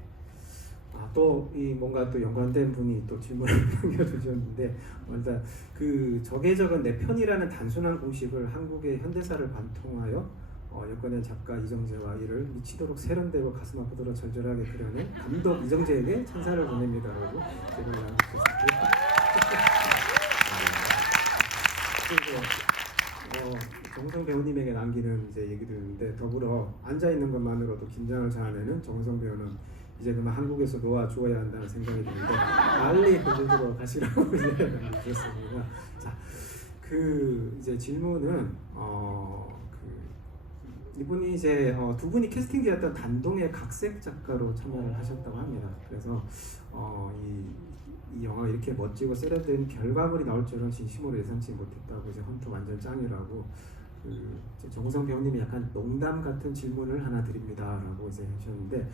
또 이 뭔가 또 연관된 분이 또 질문을 남겨주셨는데, 일단 그 적의 적은 내 편이라는 단순한 공식을 한국의 현대사를 관통하여 여권의 작가 이정재와 이를 미치도록 세련되고 가슴 아프도록 절절하게 그려낸 감독 이정재에게 찬사를 보냅니다라고 제가 남겼습니다. 그리고 정우성 배우님에게 남기는 이제 얘기도 있는데 더불어 앉아 있는 것만으로도 긴장을 자아내는 정우성 배우는 이제 그만 한국에서 놓아주어야 한다는 생각이 드는데 빨리 그들로 가시라고 이제 남겨주셨습니다. 자, 그 이제 질문은 이분이 이제 두 분이 캐스팅되었던 단동의 각색 작가로 참여를 하셨다고 합니다. 그래서 이 영화 이렇게 멋지고 세련된 결과물이 나올 줄은 진심으로 예상치 못했다고 이제 헌터 완전 짱이라고 정우성 배우님이 약간 농담 같은 질문을 하나 드립니다라고 이제 하셨는데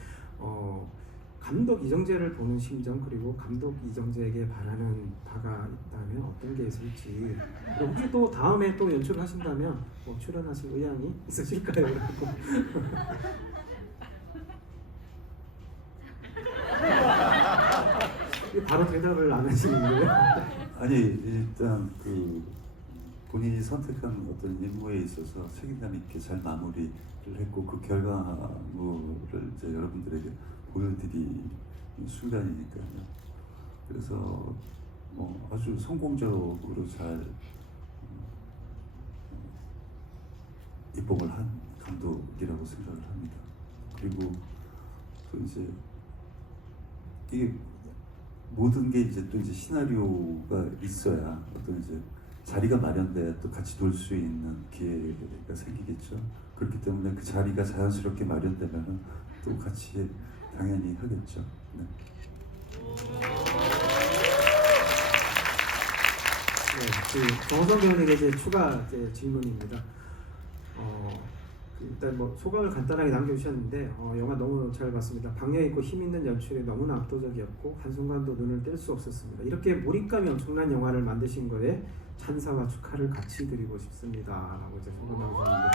감독 이정재를 보는 심정 그리고 감독 이정재에게 바라는 바가 있다면 어떤 게 있을지 그리고 혹시 또 다음에 또 연출을 하신다면 출연하실 의향이 있으실까요? 바로 대답을 안 하시는데요? 아니 일단 그 본인이 선택한 어떤 임무에 있어서 책임감 있게 잘 마무리를 했고 그 결과물을 이제 여러분들에게 보여드리는 순간이니까요. 그래서 아주 성공적으로 잘 입봉을 한 감독이라고 생각을 합니다. 그리고 또 이제 이게 모든 게 이제 또 이제 시나리오가 있어야 어떤 이제 자리가 마련돼야 또 같이 놀 수 있는 기회가 생기겠죠. 그렇기 때문에 그 자리가 자연스럽게 마련되면은 또 같이 당연히 하겠죠. 네. 네, 정우성 배우님에게 이제 추가 이제 질문입니다. 일단 소감을 간단하게 남겨주셨는데 영화 너무 잘 봤습니다. 박력 있고 힘 있는 연출이 너무나 압도적이었고 한순간도 눈을 뗄 수 없었습니다. 이렇게 몰입감이 엄청난 영화를 만드신 거에 찬사와 축하를 같이 드리고 싶습니다라고 이제 소감 남겼는데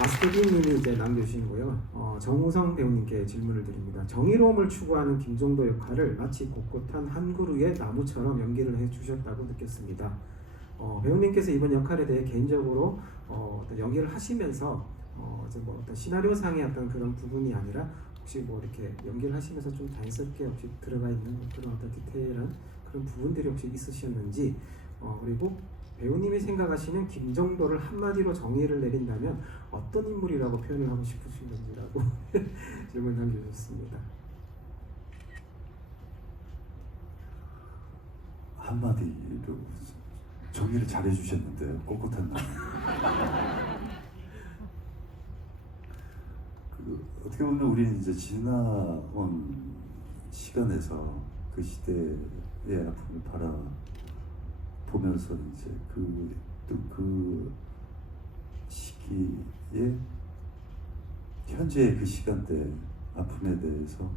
마스터님이 이제 남겨주시고요. 정우성 배우님께 질문을 드립니다. 정의로움을 추구하는 김종도 역할을 마치 꼿꼿한 한 그루의 나무처럼 연기를 해주셨다고 느꼈습니다. 배우님께서 이번 역할에 대해 개인적으로 어떤 연기를 하시면서 이제 어떤 시나리오상의 어떤 그런 부분이 아니라 혹시 이렇게 연기를 하시면서 좀 자연스럽게 혹시 들어가 있는 그런 어떤 디테일한 그런 부분들이 혹시 있으셨는지 그리고 배우님이 생각하시는 김정도를 한마디로 정의를 내린다면 어떤 인물이라고 표현을 하고 싶으신지라고 질문 남겨주셨습니다. 한마디로 정리를 잘 해주셨는데요. 꼿꼿한 나무. 어떻게 보면 우리는 이제 지나온 시간에서 그 시대의 아픔을 바라보면서 이제 그 시기에 현재의 그 시간대 아픔에 대해서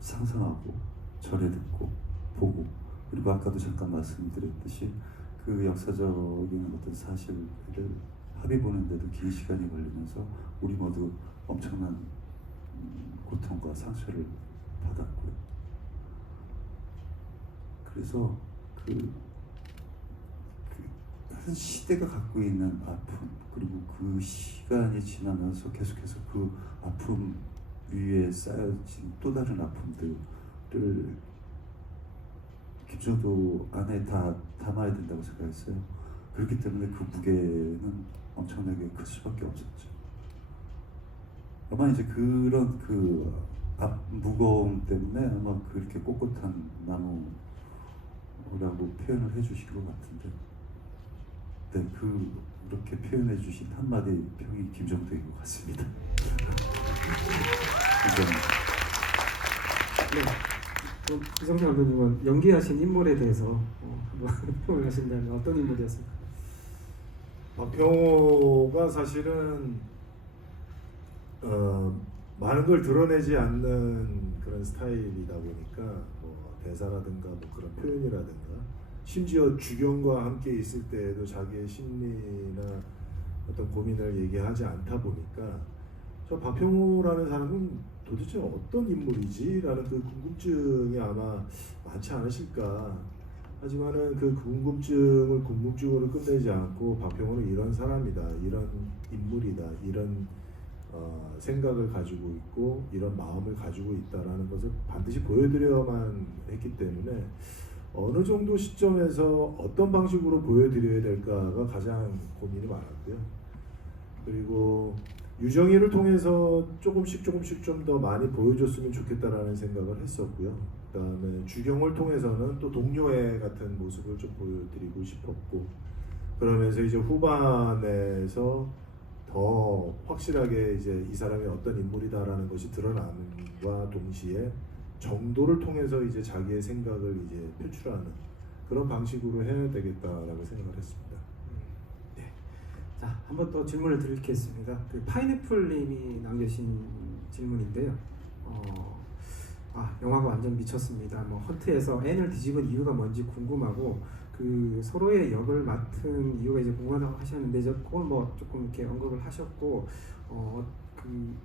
상상하고 절에 듣고 보고 그리고 아까도 잠깐 말씀드렸듯이 그 역사적인 어떤 사실을 합의 보는데도 긴 시간이 걸리면서 우리 모두 엄청난 고통과 상처를 받았고요. 그래서 한 시대가 갖고 있는 아픔 그리고 그 시간이 지나면서 계속해서 그 아픔 위에 쌓여진 또 다른 아픔들을 김정도 안에 다 담아야 된다고 생각했어요. 그렇기 때문에 그 무게는 엄청나게 클 수밖에 없었죠. 아마 이제 그런 무거움 때문에 아마 그렇게 꼿꼿한 나무라고 표현을 해주신 것 같은데, 네, 그렇게 표현해 주신 한마디 평이 김정도인 것 같습니다. 네. 이성철 감독님은 연기하신 인물에 대해서 한번 평을 하신다면 어떤 인물이었을까요? 박병호가 사실은 많은 걸 드러내지 않는 그런 스타일이다 보니까 대사라든가 그런 표현이라든가 심지어 주경과 함께 있을 때에도 자기의 심리나 어떤 고민을 얘기하지 않다 보니까 저 박병호라는 사람은 도대체 어떤 인물이지? 라는 그 궁금증이 아마 많지 않으실까 하지만은 그 궁금증을 궁금증으로 끝내지 않고 박병호는 이런 사람이다, 이런 인물이다, 이런 생각을 가지고 있고 이런 마음을 가지고 있다라는 것을 반드시 보여드려야만 했기 때문에 어느 정도 시점에서 어떤 방식으로 보여드려야 될까가 가장 고민이 많았고요. 그리고 유정이를 통해서 조금씩 좀 더 많이 보여줬으면 좋겠다라는 생각을 했었고요. 그다음에 주경을 통해서는 또 동료애 같은 모습을 좀 보여드리고 싶었고, 그러면서 이제 후반에서 더 확실하게 이제 이 사람이 어떤 인물이다라는 것이 드러남과 동시에 정도를 통해서 이제 자기의 생각을 이제 표출하는 그런 방식으로 해야 되겠다라고 생각을 했습니다. 네. 자, 한 번 더 질문을 드리겠습니다. 그 파인애플님이 남겨주신 질문인데요. 영화가 완전 미쳤습니다. 뭐 헌트에서 앤을 뒤집은 이유가 뭔지 궁금하고 그 서로의 역을 맡은 이유가 이제 궁금하다고 하셨는데 그걸 뭐 조금 이렇게 언급을 하셨고 그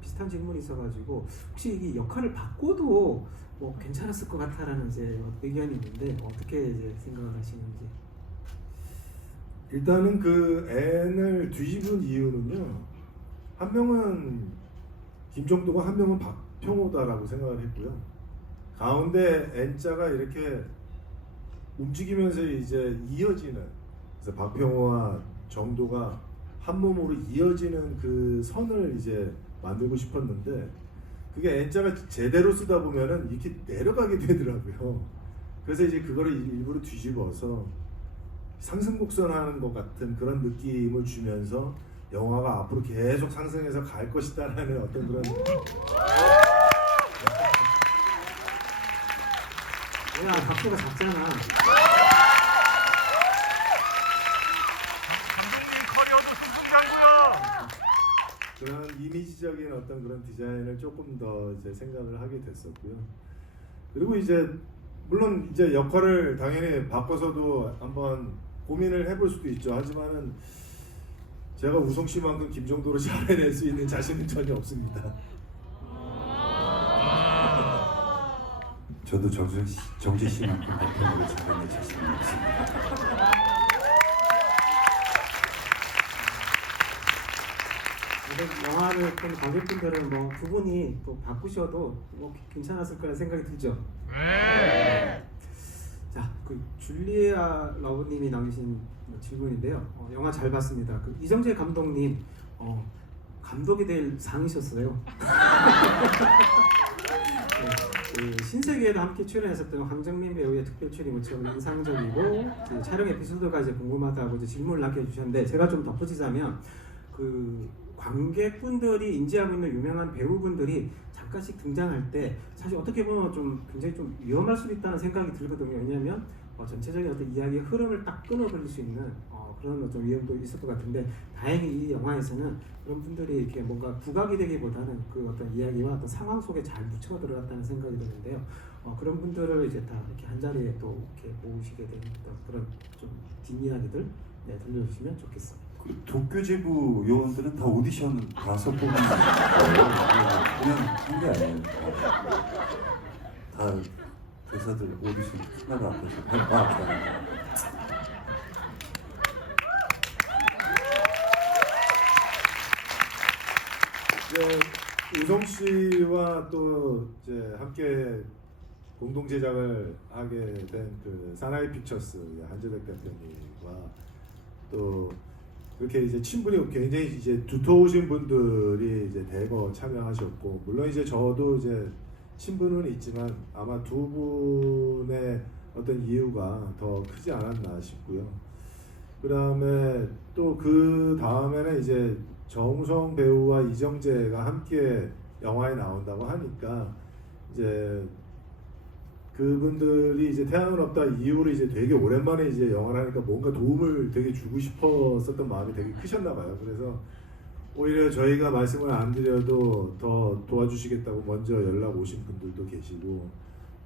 비슷한 질문이 있어가지고 혹시 이 역할을 바꿔도 뭐 괜찮았을 것 같다라는 이제 의견이 있는데 어떻게 이제 생각을 하시는지. 일단은 그 앤을 뒤집은 이유는요, 한 명은 김정도가 한 명은 박평호다라고 생각을 했고요. 가운데 N자가 이렇게 움직이면서 이제 이어지는, 그래서 박평호와 정도가 한 몸으로 이어지는 그 선을 이제 만들고 싶었는데 그게 N자가 제대로 쓰다 보면은 이렇게 내려가게 되더라고요. 그래서 이제 그거를 일부러 뒤집어서 상승곡선하는 것 같은 그런 느낌을 주면서 영화가 앞으로 계속 상승해서 갈 것이다라는 어떤 그런 야, 박수가 작잖아. 감독님 커리어도 승승장구야. 그런 이미지적인 어떤 그런 디자인을 조금 더 이제 생각을 하게 됐었고요. 그리고 이제 물론 이제 역할을 당연히 바꿔서도 한번 고민을 해볼 수도 있죠. 하지만은 제가 우성 씨만큼 김정도로 잘 해낼 수 있는 자신은 전혀 없습니다. 저도 정재 씨만큼 박평호를 잘하는 자신이 없습니다. 영화를 본 관객분들은 뭐 두 분이 또 바꾸셔도 뭐 괜찮았을 거라 생각이 들죠. 네. 자, 그 줄리아 러브님이 남기신 질문인데요. 영화 잘 봤습니다. 그 이정재 감독님 감독이 될 상이셨어요. 네, 그 신세계에도 함께 출연했었던 황정민 배우의 특별 출연이 무척 인상적이고 촬영 에피소드가 이제 궁금하다고 이제 질문을 남겨주셨는데 제가 좀 덧붙이자면 그 관객분들이 인지하고 있는 유명한 배우분들이 잠깐씩 등장할 때 사실 어떻게 보면 좀 굉장히 좀 위험할 수도 있다는 생각이 들거든요. 왜냐하면 전체적인 어떤 이야기의 흐름을 딱 끊어버릴 수 있는 그런 어떤 위험도 있을 것 같은데 다행히 이 영화에서는 그런 분들이 이렇게 뭔가 부각이 되기보다는 그 어떤 이야기와 어떤 상황 속에 잘 묻혀 들어갔다는 생각이 드는데요. 그런 분들을 이제 다 이렇게 한 자리에 또 이렇게 모으시게 되는 그런 좀 뒷이야기들 들려주시면 좋겠습니다. 그 도쿄지부 요원들은 다 오디션 가서 뽑는 거예요. 그냥 한 게 아니에요. 다 대사들 오디션 하나도 안 보시고 우성 씨와 또 이제 함께 공동 제작을 하게 된 그 사나이 픽처스 한재덕 대표님과 또 그렇게 이제 친분이 굉장히 이제 두터우신 분들이 이제 대거 참여하셨고, 물론 이제 저도 이제 친분은 있지만 아마 두 분의 어떤 이유가 더 크지 않았나 싶고요. 그 다음에 또 그 다음에는 이제 정우성 배우와 이정재가 함께 영화에 나온다고 하니까 이제 그분들이 이제 태양은 없다 이후로 이제 되게 오랜만에 이제 영화를 하니까 뭔가 도움을 되게 주고 싶었었던 마음이 되게 크셨나 봐요. 그래서 오히려 저희가 말씀을 안 드려도 더 도와주시겠다고 먼저 연락 오신 분들도 계시고,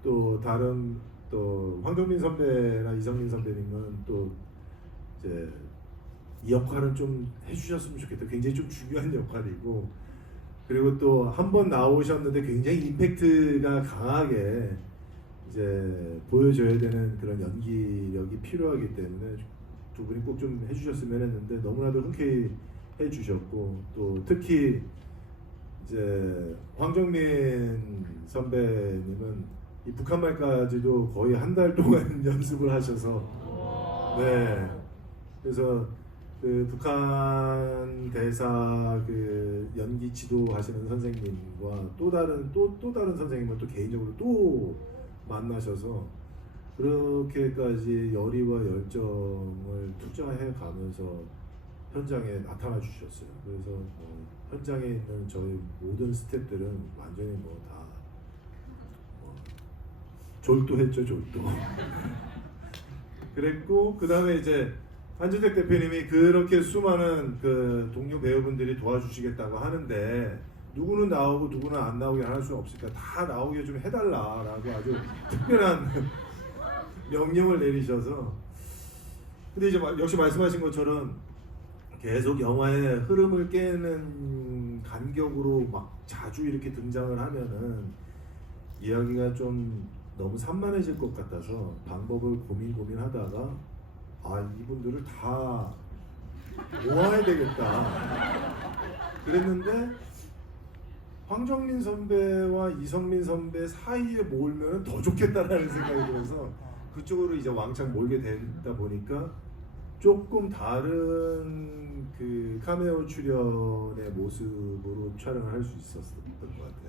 또 다른 또 황정민 선배나 이성민 선배님은 또 이제 이 역할은 좀 해주셨으면 좋겠다. 굉장히 좀 중요한 역할이고, 그리고 또 한 번 나오셨는데 굉장히 임팩트가 강하게 이제 보여줘야 되는 그런 연기력이 필요하기 때문에 두 분이 꼭 좀 해주셨으면 했는데 너무나도 흔쾌히 해주셨고 또 특히 이제 황정민 선배님은 이 북한말까지도 거의 한 달 동안 연습을 하셔서 네 그래서 그 북한 대사 그 연기 지도하시는 선생님과 또 다른 선생님을 또 개인적으로 또 만나셔서 그렇게까지 열의와 열정을 투자해 가면서 현장에 나타나 주셨어요. 그래서 현장에 있는 저희 모든 스태프들은 완전히 뭐 다 졸도했죠, 졸도. 그랬고 그 다음에 이제 한준택 대표님이 그렇게 수많은 그 동료 배우분들이 도와주시겠다고 하는데 누구는 나오고 누구는 안 나오게 할 수 없으니까 다 나오게 좀 해달라라고 아주 특별한 명령을 내리셔서 근데 이제 역시 말씀하신 것처럼 계속 영화의 흐름을 깨는 간격으로 막 자주 이렇게 등장을 하면은 이야기가 좀 너무 산만해질 것 같아서 방법을 고민하다가 아 이분들을 다 모아야 되겠다 그랬는데 황정민 선배와 이성민 선배 사이에 몰면 더 좋겠다라는 생각이 들어서 그쪽으로 이제 왕창 몰게 되다 보니까 조금 다른 그 카메오 출연의 모습으로 촬영을 할 수 있었던 것 같아요.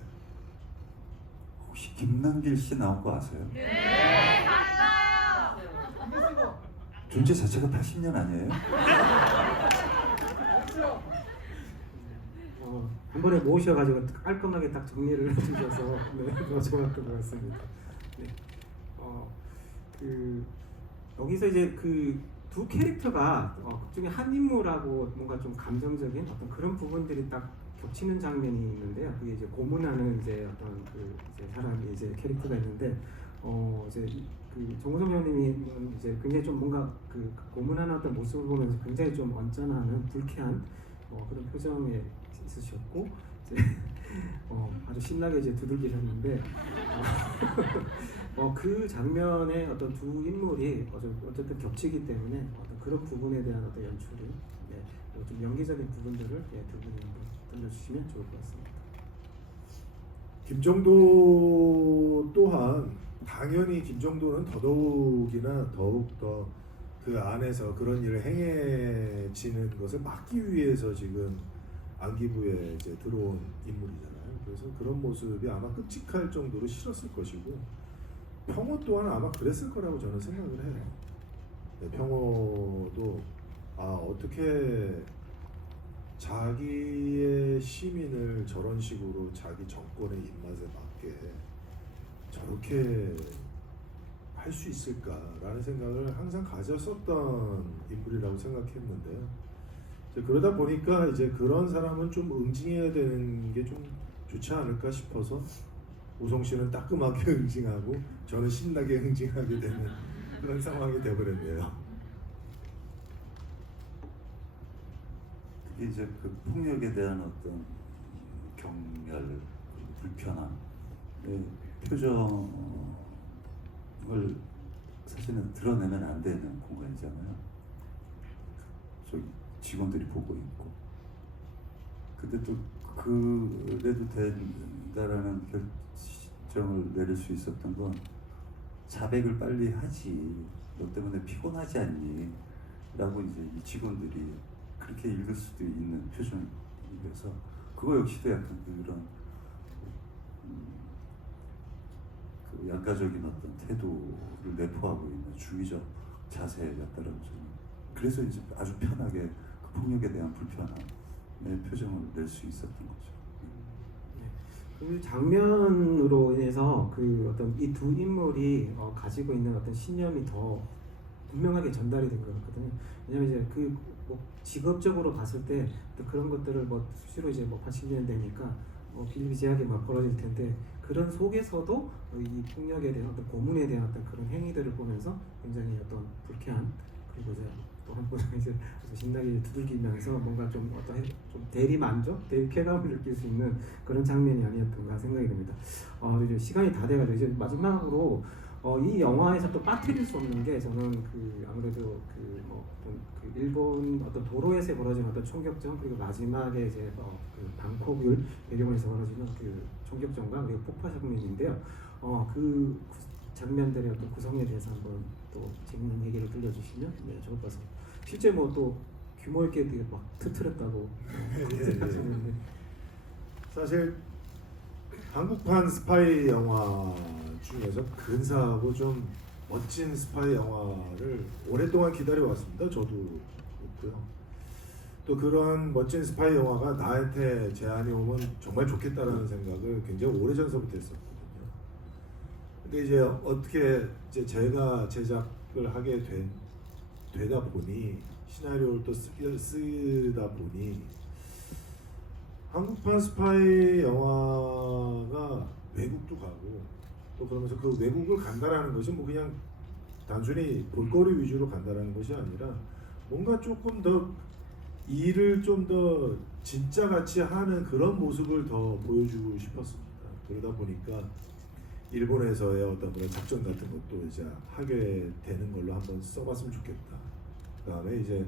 혹시 김남길 씨 나온 거 아세요? 네, 맞아요. 존재 자체가 80년 아니에요? 한 번에 모셔가지고 깔끔하게 딱 정리를 해주셔서 네, 좋았던 것 같습니다. 네. 그 여기서 이제 그 두 캐릭터가 그중에 한 인물하고 뭔가 좀 감정적인 어떤 그런 부분들이 딱 겹치는 장면이 있는데요. 그게 이제 고문하는 이제 어떤 그 이제 사람이 이제 캐릭터가 있는데 이제 그 정우성 배우님이 이제 굉장히 좀 뭔가 그 고문하는 어떤 모습을 보면서 굉장히 좀 언짢아하는 불쾌한 그런 표정에 있으셨고 이제 아주 신나게 이제 두들기셨는데 그 장면에 어떤 두 인물이 어쨌든 겹치기 때문에 어떤 그런 부분에 대한 어떤 연출을 좀 연기적인 부분들을 두 분이 한번 들려주시면 좋을 것 같습니다. 김정도 또한 당연히 김정도는 더더욱이나 더욱더 그 안에서 그런 일을 행해지는 것을 막기 위해서 지금 안기부에 이제 들어온 인물이잖아요. 그래서 그런 모습이 아마 끔찍할 정도로 싫었을 것이고 평호 또한 아마 그랬을 거라고 저는 생각을 해요. 네, 평호도 어떻게 자기의 시민을 저런 식으로 자기 정권의 입맛에 맞게 저렇게 할 수 있을까라는 생각을 항상 가졌었던 인물이라고 생각했는데요. 이제 그러다 보니까 이제 그런 사람은 좀 응징해야 되는 게 좀 좋지 않을까 싶어서 우성 씨는 따끔하게 응징하고 저는 신나게 응징하게 되는 그런 상황이 되어버렸네요. 그게 이제 그 폭력에 대한 어떤 경멸, 불편함, 표정을 사실은 드러내면 안 되는 공간이잖아요. 저기 직원들이 보고 있고. 근데 또 그래도 된다라는 결정을 내릴 수 있었던 건 자백을 빨리 하지. 너 때문에 피곤하지 않니? 라고 이제 이 직원들이 그렇게 읽을 수도 있는 표정이어서 그거 역시도 약간 그런 그 양가적인 어떤 태도를 내포하고 있는 주의적 자세였다라고 저는 그래서 이제 아주 편하게 그 폭력에 대한 불편함의 표정을 낼 수 있었던 거죠. 그 장면으로 인해서 그 어떤 이 두 인물이 가지고 있는 어떤 신념이 더 분명하게 전달이 된 것 같거든요. 왜냐면 이제 그 뭐 직업적으로 봤을 때 또 그런 것들을 뭐 수시로 이제 뭐 80년대니까 비일비재하게 막 벌어질 텐데 그런 속에서도 이 폭력에 대한 어떤 고문에 대한 어떤 그런 행위들을 보면서 굉장히 어떤 불쾌한 그리고 이제 또 한 분은 이제 아주 신나게 두들기면서 뭔가 좀 어떤 좀 대리 만족, 대리 쾌감을 느낄 수 있는 그런 장면이 아니었던가 생각이 듭니다. 이제 시간이 다 돼가지고 이제 마지막으로 이 영화에서 또 빠뜨릴 수 없는 게 저는 그 아무래도 그 일본 어떤 도로에서 벌어진 어떤 총격전 그리고 마지막에 이제 그 방콕을 배경으로 해서 벌어지는 그 총격전과 그리고 폭파 장면인데요. 그 장면들의 어떤 구성에 대해서 한번 또 재밌는 얘기를 들려주시면 좋을 것 같습니다. 실제 뭐 또 규모 있게 되게 막 터뜨렸다고 하시는데 사실 한국판 스파이 영화 중에서 근사하고 좀 멋진 스파이 영화를 오랫동안 기다려왔습니다. 저도 그렇고요. 또 그런 멋진 스파이 영화가 나한테 제안이 오면 정말 좋겠다라는 생각을 굉장히 오래전서부터 했었거든요. 근데 이제 어떻게 이제 제가 제작을 하게 되다 보니 시나리오를 또 쓰다 보니 한국판 스파이 영화가 외국도 가고 또 그러면서 그 외국을 간다라는 것이 뭐 그냥 단순히 볼거리 위주로 간다라는 것이 아니라 뭔가 조금 더 일을 좀 더 진짜 같이 하는 그런 모습을 더 보여주고 싶었습니다. 그러다 보니까 일본에서의 어떤 그런 작전 같은 것도 이제 하게 되는 걸로 한번 써봤으면 좋겠다. 그다음에 이제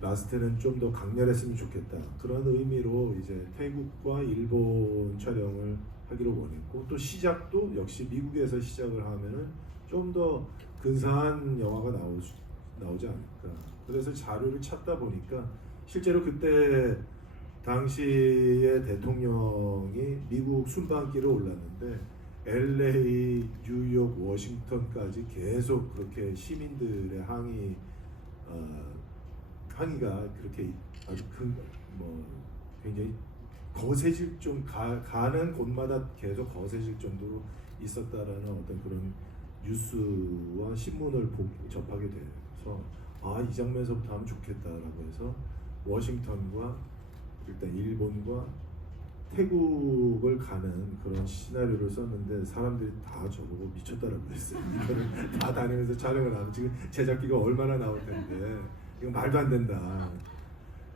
라스트는 좀 더 강렬했으면 좋겠다. 그런 의미로 이제 태국과 일본 촬영을 하기로 원했고 또 시작도 역시 미국에서 시작을 하면은 좀 더 근사한 영화가 나오지 않을까. 그래서 자료를 찾다 보니까 실제로 그때 당시의 대통령이 미국 순방길을 올랐는데 LA, 뉴욕, 워싱턴까지 계속 그렇게 시민들의 항의가 그렇게 아주 굉장히 거세질 좀 가는 곳마다 계속 거세질 정도로 있었다라는 어떤 그런 뉴스와 신문을 접하게 돼서 이 장면에서부터 하면 좋겠다라고 해서 워싱턴과 일단 일본과 태국을 가는 그런 시나리오를 썼는데 사람들이 다 저보고 미쳤다라고 했어요. 이거를 다 다니면서 촬영을 하면 지금 제작비가 얼마나 나올 텐데 이거 말도 안 된다.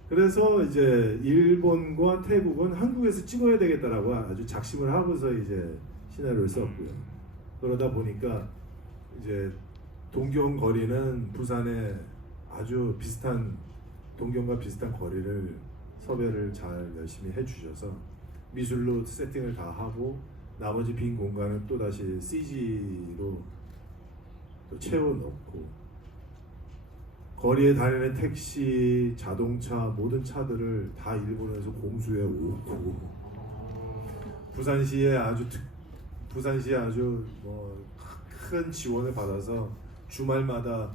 그래서 이제 일본과 태국은 한국에서 찍어야 되겠다라고 아주 작심을 하고서 이제 시나리오를 썼고요. 그러다 보니까 이제 동경 거리는 부산에 아주 비슷한 동경과 비슷한 거리를 섭외를 잘 열심히 해주셔서 미술로 세팅을 다 하고 나머지 빈 공간은 또 다시 CG로 또 채워 넣고 거리에 다니는 택시, 자동차 모든 차들을 다 일본에서 공수해 오고 부산시에 아주 큰 지원을 받아서 주말마다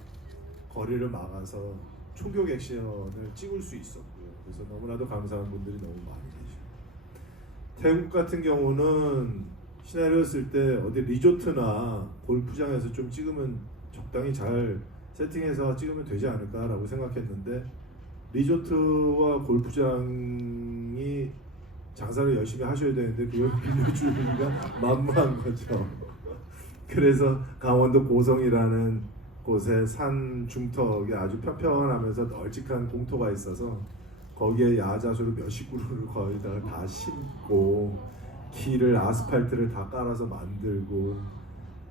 거리를 막아서 총격 액션을 찍을 수 있었고요. 그래서 너무나도 감사한 분들이 너무 많이 계시고 태국 같은 경우는 시나리오 쓸 때 어디 리조트나 골프장에서 좀 찍으면 적당히 잘 세팅해서 찍으면 되지 않을까라고 생각했는데 리조트와 골프장이 장사를 열심히 하셔야 되는데 그걸 빌려주기가 만무한 거죠. 그래서 강원도 고성이라는 곳에 산 중턱에 아주 평평하면서 널찍한 공터가 있어서 거기에 야자수로 몇십 그루를 거의 다 심고 길을 아스팔트를 다 깔아서 만들고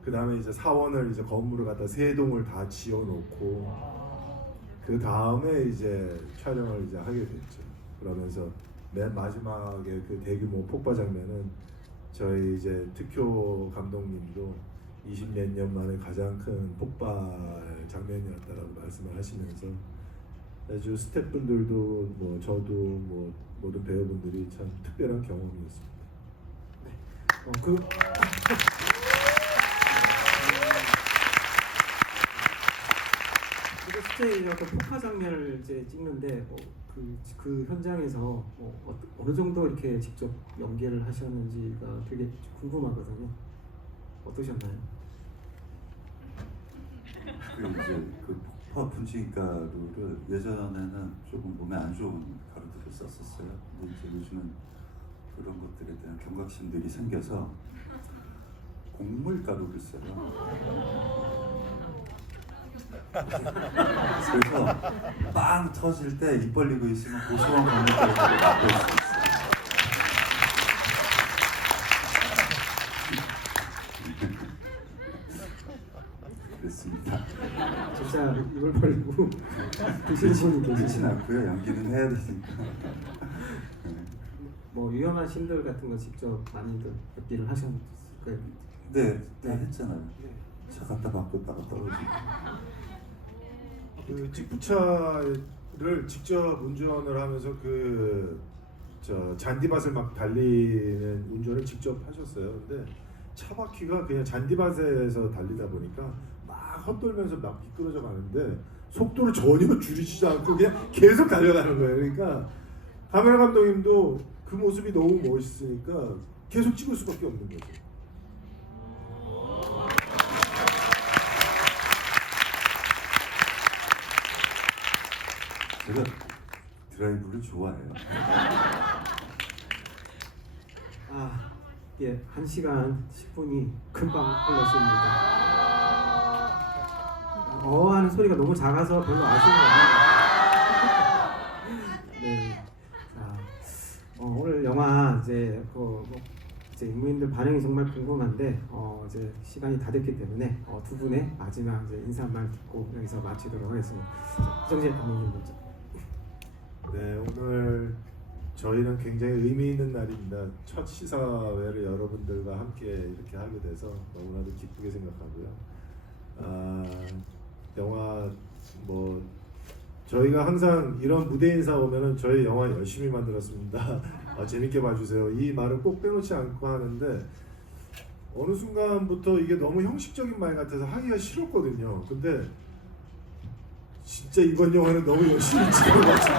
그 다음에 이제 사원을 이제 건물을 갖다 세 동을 다 지어놓고 그 다음에 이제 촬영을 이제 하게 됐죠. 그러면서 맨 마지막에 그 대규모 폭발 장면은 저희 이제 특효 감독님도 20몇 년 만에 가장 큰 폭발 장면이었다라고 말씀을 하시면서 아주 스태프분들도 뭐 저도 뭐 모든 배우분들이 참 특별한 경험이었습니다. 실제 이제 어떤 폭파 장면을 이제 찍는데 그 현장에서 어느 정도 이렇게 직접 연기를 하셨는지가 되게 궁금하거든요. 어떠셨나요? 이제 그 폭파 분진 가루를 예전에는 조금 몸에 안 좋은 가루들을 썼었어요. 근데 이제 요즘은 그런 것들에 대한 경각심들이 생겨서 곡물 가루를 써요. 그래서 빵 터질 때 입 벌리고 있으면 고소한 곡물 가루를 맛볼 수 있어요. 진짜 입을 벌리고 드시는 분이 그렇진 계시나? 않고요. 연기는 해야 되니까. 네. 뭐 위험한 신들 같은 거 직접 많이들 뵙기를 하셨을까요? 네, 다 했잖아요. 네. 차 갖다 받고 따라 떨어지고. 그 직부차를 직접 운전을 하면서 저 잔디밭을 막 달리는 운전을 직접 하셨어요. 근데 차 바퀴가 그냥 잔디밭에서 달리다 보니까 막 헛돌면서 막 미끄러져 가는데 속도를 전혀 줄이지 않고 그냥 계속 달려가는 거예요. 그러니까 카메라 감독님도 그 모습이 너무 멋있으니까 계속 찍을 수밖에 없는 거죠. 제가 드라이브를 좋아해요. 아, 예, 1시간 10분이 금방 흘렀습니다. 하는 소리가 너무 작아서 별로 아쉬운 거 아니에요. 네. 자, 오늘 영화 이제 이제 인물들 반응이 정말 궁금한데 이제 시간이 다 됐기 때문에 두 분의 마지막 이제 인사말 듣고 여기서 마치도록 하겠습니다. 자, 이정재 감독님 먼저. 네, 오늘 저희는 굉장히 의미 있는 날입니다. 첫 시사회를 여러분들과 함께 이렇게 하게 돼서 너무나도 기쁘게 생각하고요. 영화 뭐 저희가 항상 이런 무대 인사 오면은 저희 영화 열심히 만들었습니다. 재밌게 봐주세요. 이 말을 꼭 빼놓지 않고 하는데 어느 순간부터 이게 너무 형식적인 말 같아서 하기가 싫었거든요. 근데 진짜 이번 영화는 너무 열심히 찍어가지고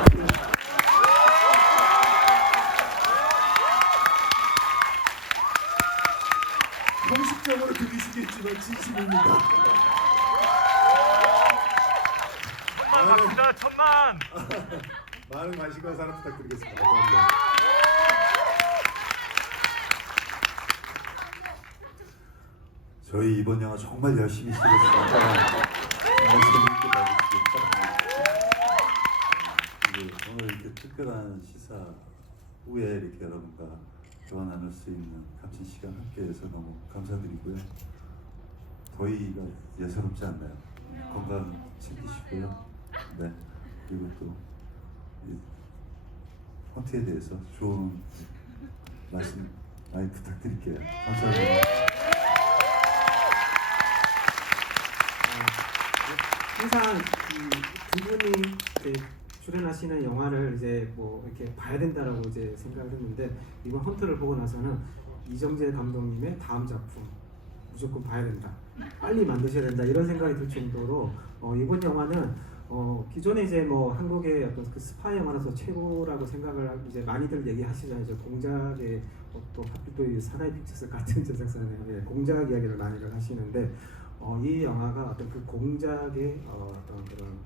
형식적으로 들리시겠지만 진심입니다. 천만 갑니다. 천만. 많은 관심과 사랑 부탁드리겠습니다. 감사합니다. 저희 이번 영화 정말 열심히 찍었습니다. 정말 재밌게 봐주시고 그리고 오늘 이렇게 특별한 시사 후에 이렇게 여러분과 대화 나눌 수 있는 값진 시간 함께해서 너무 감사드리고요. 더위가 예사롭지 않나요? 건강 챙기시고요. 네, 그리고 또 이 콘트에 대해서 좋은 말씀 많이 부탁드릴게요. 감사합니다. 항상 두 분이 이제 출연하시는 영화를 이제 뭐 이렇게 봐야 된다라고 이제 생각을 했는데 이번 헌터를 보고 나서는 이정재 감독님의 다음 작품 무조건 봐야 된다, 빨리 만드셔야 된다 이런 생각이 들 정도로 이번 영화는 기존에 이제 뭐 한국의 어떤 그 스파 영화로서 최고라고 생각을 이제 많이들 얘기하시잖아요. 이제 공작의 또 하필 또 사나이 픽처스 같은 제작사의 공작 이야기를 많이들 하시는데 이 영화가 어떤 그 공작의 어떤 그런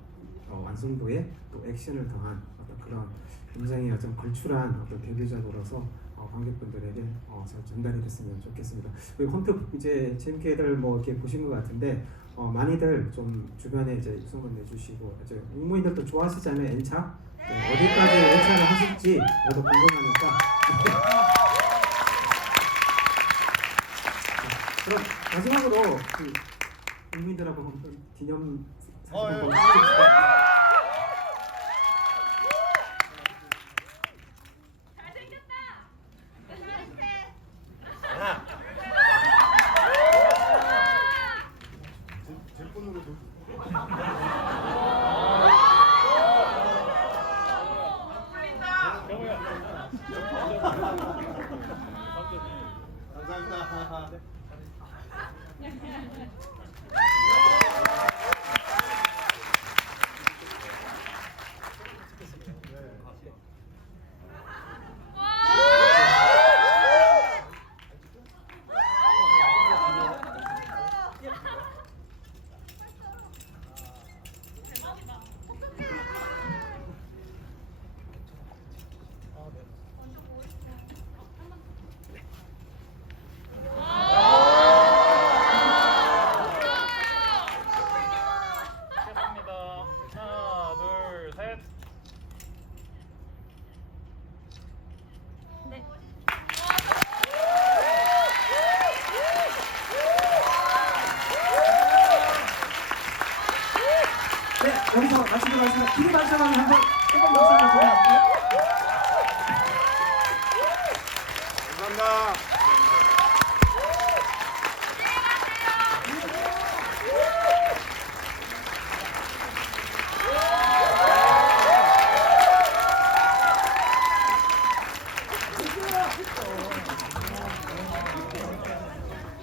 완성도에 또 액션을 더한 어떤 그런 굉장히 어떤 걸출한 어떤 데뷔작으로서 관객분들에게 잘 전달이 됐으면 좋겠습니다. 그리고 헌터 이제 재밌게들 뭐 이렇게 보신 것 같은데 많이들 좀 주변에 이제 소문 내주시고 이제 국무인들도 좋아하시잖아요. N차 네, 어디까지 N차를 하실지 저도 궁금하니까. 그럼 마지막으로 그 국민들하고 한번 기념 사진 한번 찍으실까요? 제 폰으로도. 감사합니다. 했어.